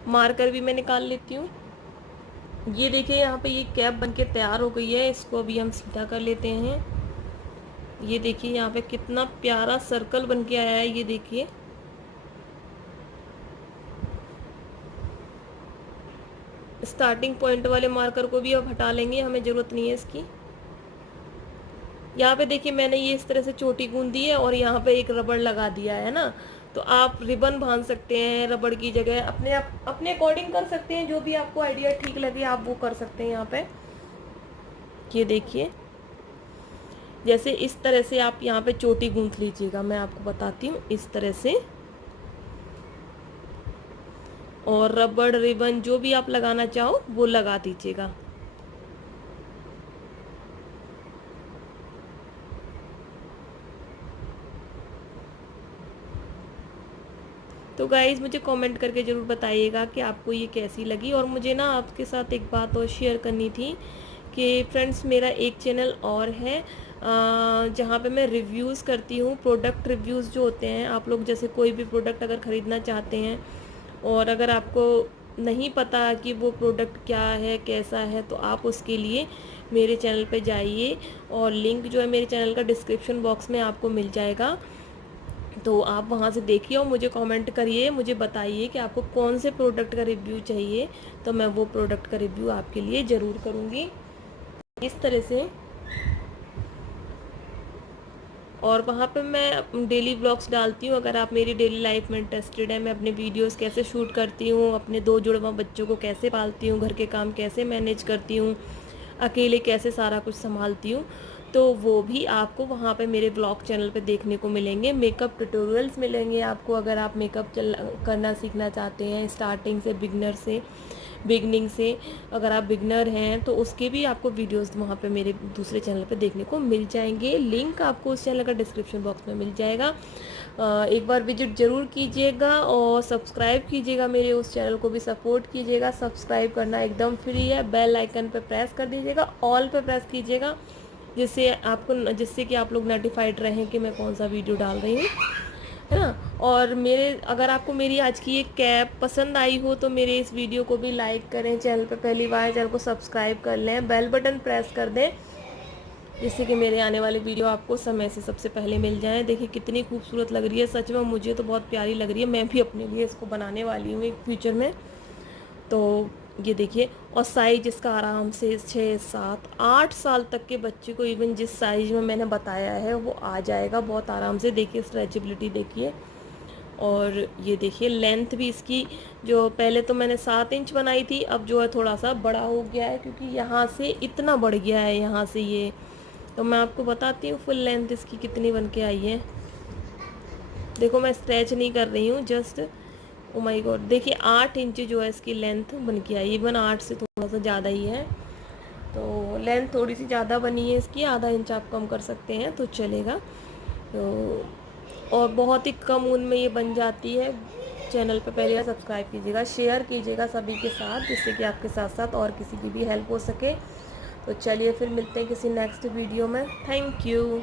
मार्कर भी मैं निकाल लेती हूँ। ये देखिए यहाँ पे ये कैप बनके तैयार हो गई है। इसको अभी हम सीधा कर लेते हैं। ये देखिए यहाँ पे कितना प्यारा सर्कल बनके आया है। ये देखिए, स्टार्टिंग पॉइंट वाले मार्कर को भी अब हटा लेंगे, हमें ज़रूरत नहीं है इसकी। यहाँ पे देखिए मैंने ये इस तरह से चोटी गूंद दी है और यहाँ पे एक रबड़ लगा दिया है ना, तो आप रिबन बांध सकते हैं रबड़ की जगह, अपने अकॉर्डिंग कर सकते हैं। जो भी आपको आइडिया ठीक लगे आप वो कर सकते हैं। यहाँ पे ये देखिए, जैसे इस तरह से आप यहाँ पे चोटी गूंथ लीजिएगा। मैं आपको बताती हूँ, इस तरह से, और रबड़ रिबन जो भी आप लगाना चाहो वो लगा दीजिएगा। तो गाइज़ मुझे कमेंट करके ज़रूर बताइएगा कि आपको ये कैसी लगी। और मुझे ना आपके साथ एक बात और शेयर करनी थी कि फ्रेंड्स, मेरा एक चैनल और है जहाँ पे मैं रिव्यूज़ करती हूँ, प्रोडक्ट रिव्यूज़ जो होते हैं। आप लोग जैसे कोई भी प्रोडक्ट अगर ख़रीदना चाहते हैं और अगर आपको नहीं पता कि वो प्रोडक्ट क्या है कैसा है, तो आप उसके लिए मेरे चैनल पे जाइए और लिंक जो है मेरे चैनल का डिस्क्रिप्शन बॉक्स में आपको मिल जाएगा। तो आप वहाँ से देखिए और मुझे कमेंट करिए, मुझे बताइए कि आपको कौन से प्रोडक्ट का रिव्यू चाहिए, तो मैं वो प्रोडक्ट का रिव्यू आपके लिए ज़रूर करूँगी इस तरह से। और वहाँ पे मैं डेली ब्लॉग्स डालती हूँ। अगर आप मेरी डेली लाइफ में इंटरेस्टेड है, मैं अपने वीडियोस कैसे शूट करती हूँ, अपने 2 जुड़वा बच्चों को कैसे पालती हूँ, घर के काम कैसे मैनेज करती हूँ, अकेले कैसे सारा कुछ संभालती हूँ, तो वो भी आपको वहाँ पे मेरे ब्लॉग चैनल पे देखने को मिलेंगे। मेकअप ट्यूटोरियल्स मिलेंगे आपको, अगर आप मेकअप करना सीखना चाहते हैं स्टार्टिंग से, बिगनिंग से अगर आप बिगनर हैं तो उसके भी आपको वीडियोस वहाँ पे मेरे दूसरे चैनल पे देखने को मिल जाएंगे। लिंक आपको उस चैनल का डिस्क्रिप्शन बॉक्स में मिल जाएगा। एक बार विजिट ज़रूर कीजिएगा और सब्सक्राइब कीजिएगा, मेरे उस चैनल को भी सपोर्ट कीजिएगा। सब्सक्राइब करना एकदम फ्री है। बेल आइकन पर प्रेस कर दीजिएगा, ऑल पे प्रेस कीजिएगा, जिससे कि आप लोग नोटिफाइड रहें कि मैं कौन सा वीडियो डाल रही हूँ, है ना। और अगर आपको मेरी आज की ये कैप पसंद आई हो तो मेरे इस वीडियो को भी लाइक करें, चैनल पर पहली बार चैनल को सब्सक्राइब कर लें, बेल बटन प्रेस कर दें जिससे कि मेरे आने वाले वीडियो आपको समय से सबसे पहले मिल जाएं। देखिए कितनी खूबसूरत लग रही है, सच में मुझे तो बहुत प्यारी लग रही है। मैं भी अपने लिए इसको बनाने वाली हूँ एक फ्यूचर में। तो ये देखिए, और साइज इसका आराम से 6, 7, 8 साल तक के बच्चे को इवन जिस साइज में मैंने बताया है वो आ जाएगा बहुत आराम से। देखिए स्ट्रेचेबिलिटी देखिए, और ये देखिए लेंथ भी इसकी, जो पहले तो मैंने 7 इंच बनाई थी, अब जो है थोड़ा सा बड़ा हो गया है क्योंकि यहाँ से इतना बढ़ गया है, यहाँ से ये। तो मैं आपको बताती हूँ फुल लेंथ इसकी कितनी बन के आई है। देखो मैं स्ट्रेच नहीं कर रही हूँ, जस्ट ओ माय गॉड, देखिए 8 इंच जो है इसकी लेंथ बन के आई। इवन 8 से थोड़ा सा ज़्यादा ही है, तो लेंथ थोड़ी सी ज़्यादा बनी है इसकी, आधा इंच आप कम कर सकते हैं तो चलेगा। तो और बहुत ही कम ऊन में ये बन जाती है। चैनल पे पहले सब्सक्राइब कीजिएगा, शेयर कीजिएगा सभी के साथ, जिससे कि आपके साथ साथ और किसी की भी हेल्प हो सके। तो चलिए फिर मिलते हैं किसी नेक्स्ट वीडियो में। Thank you.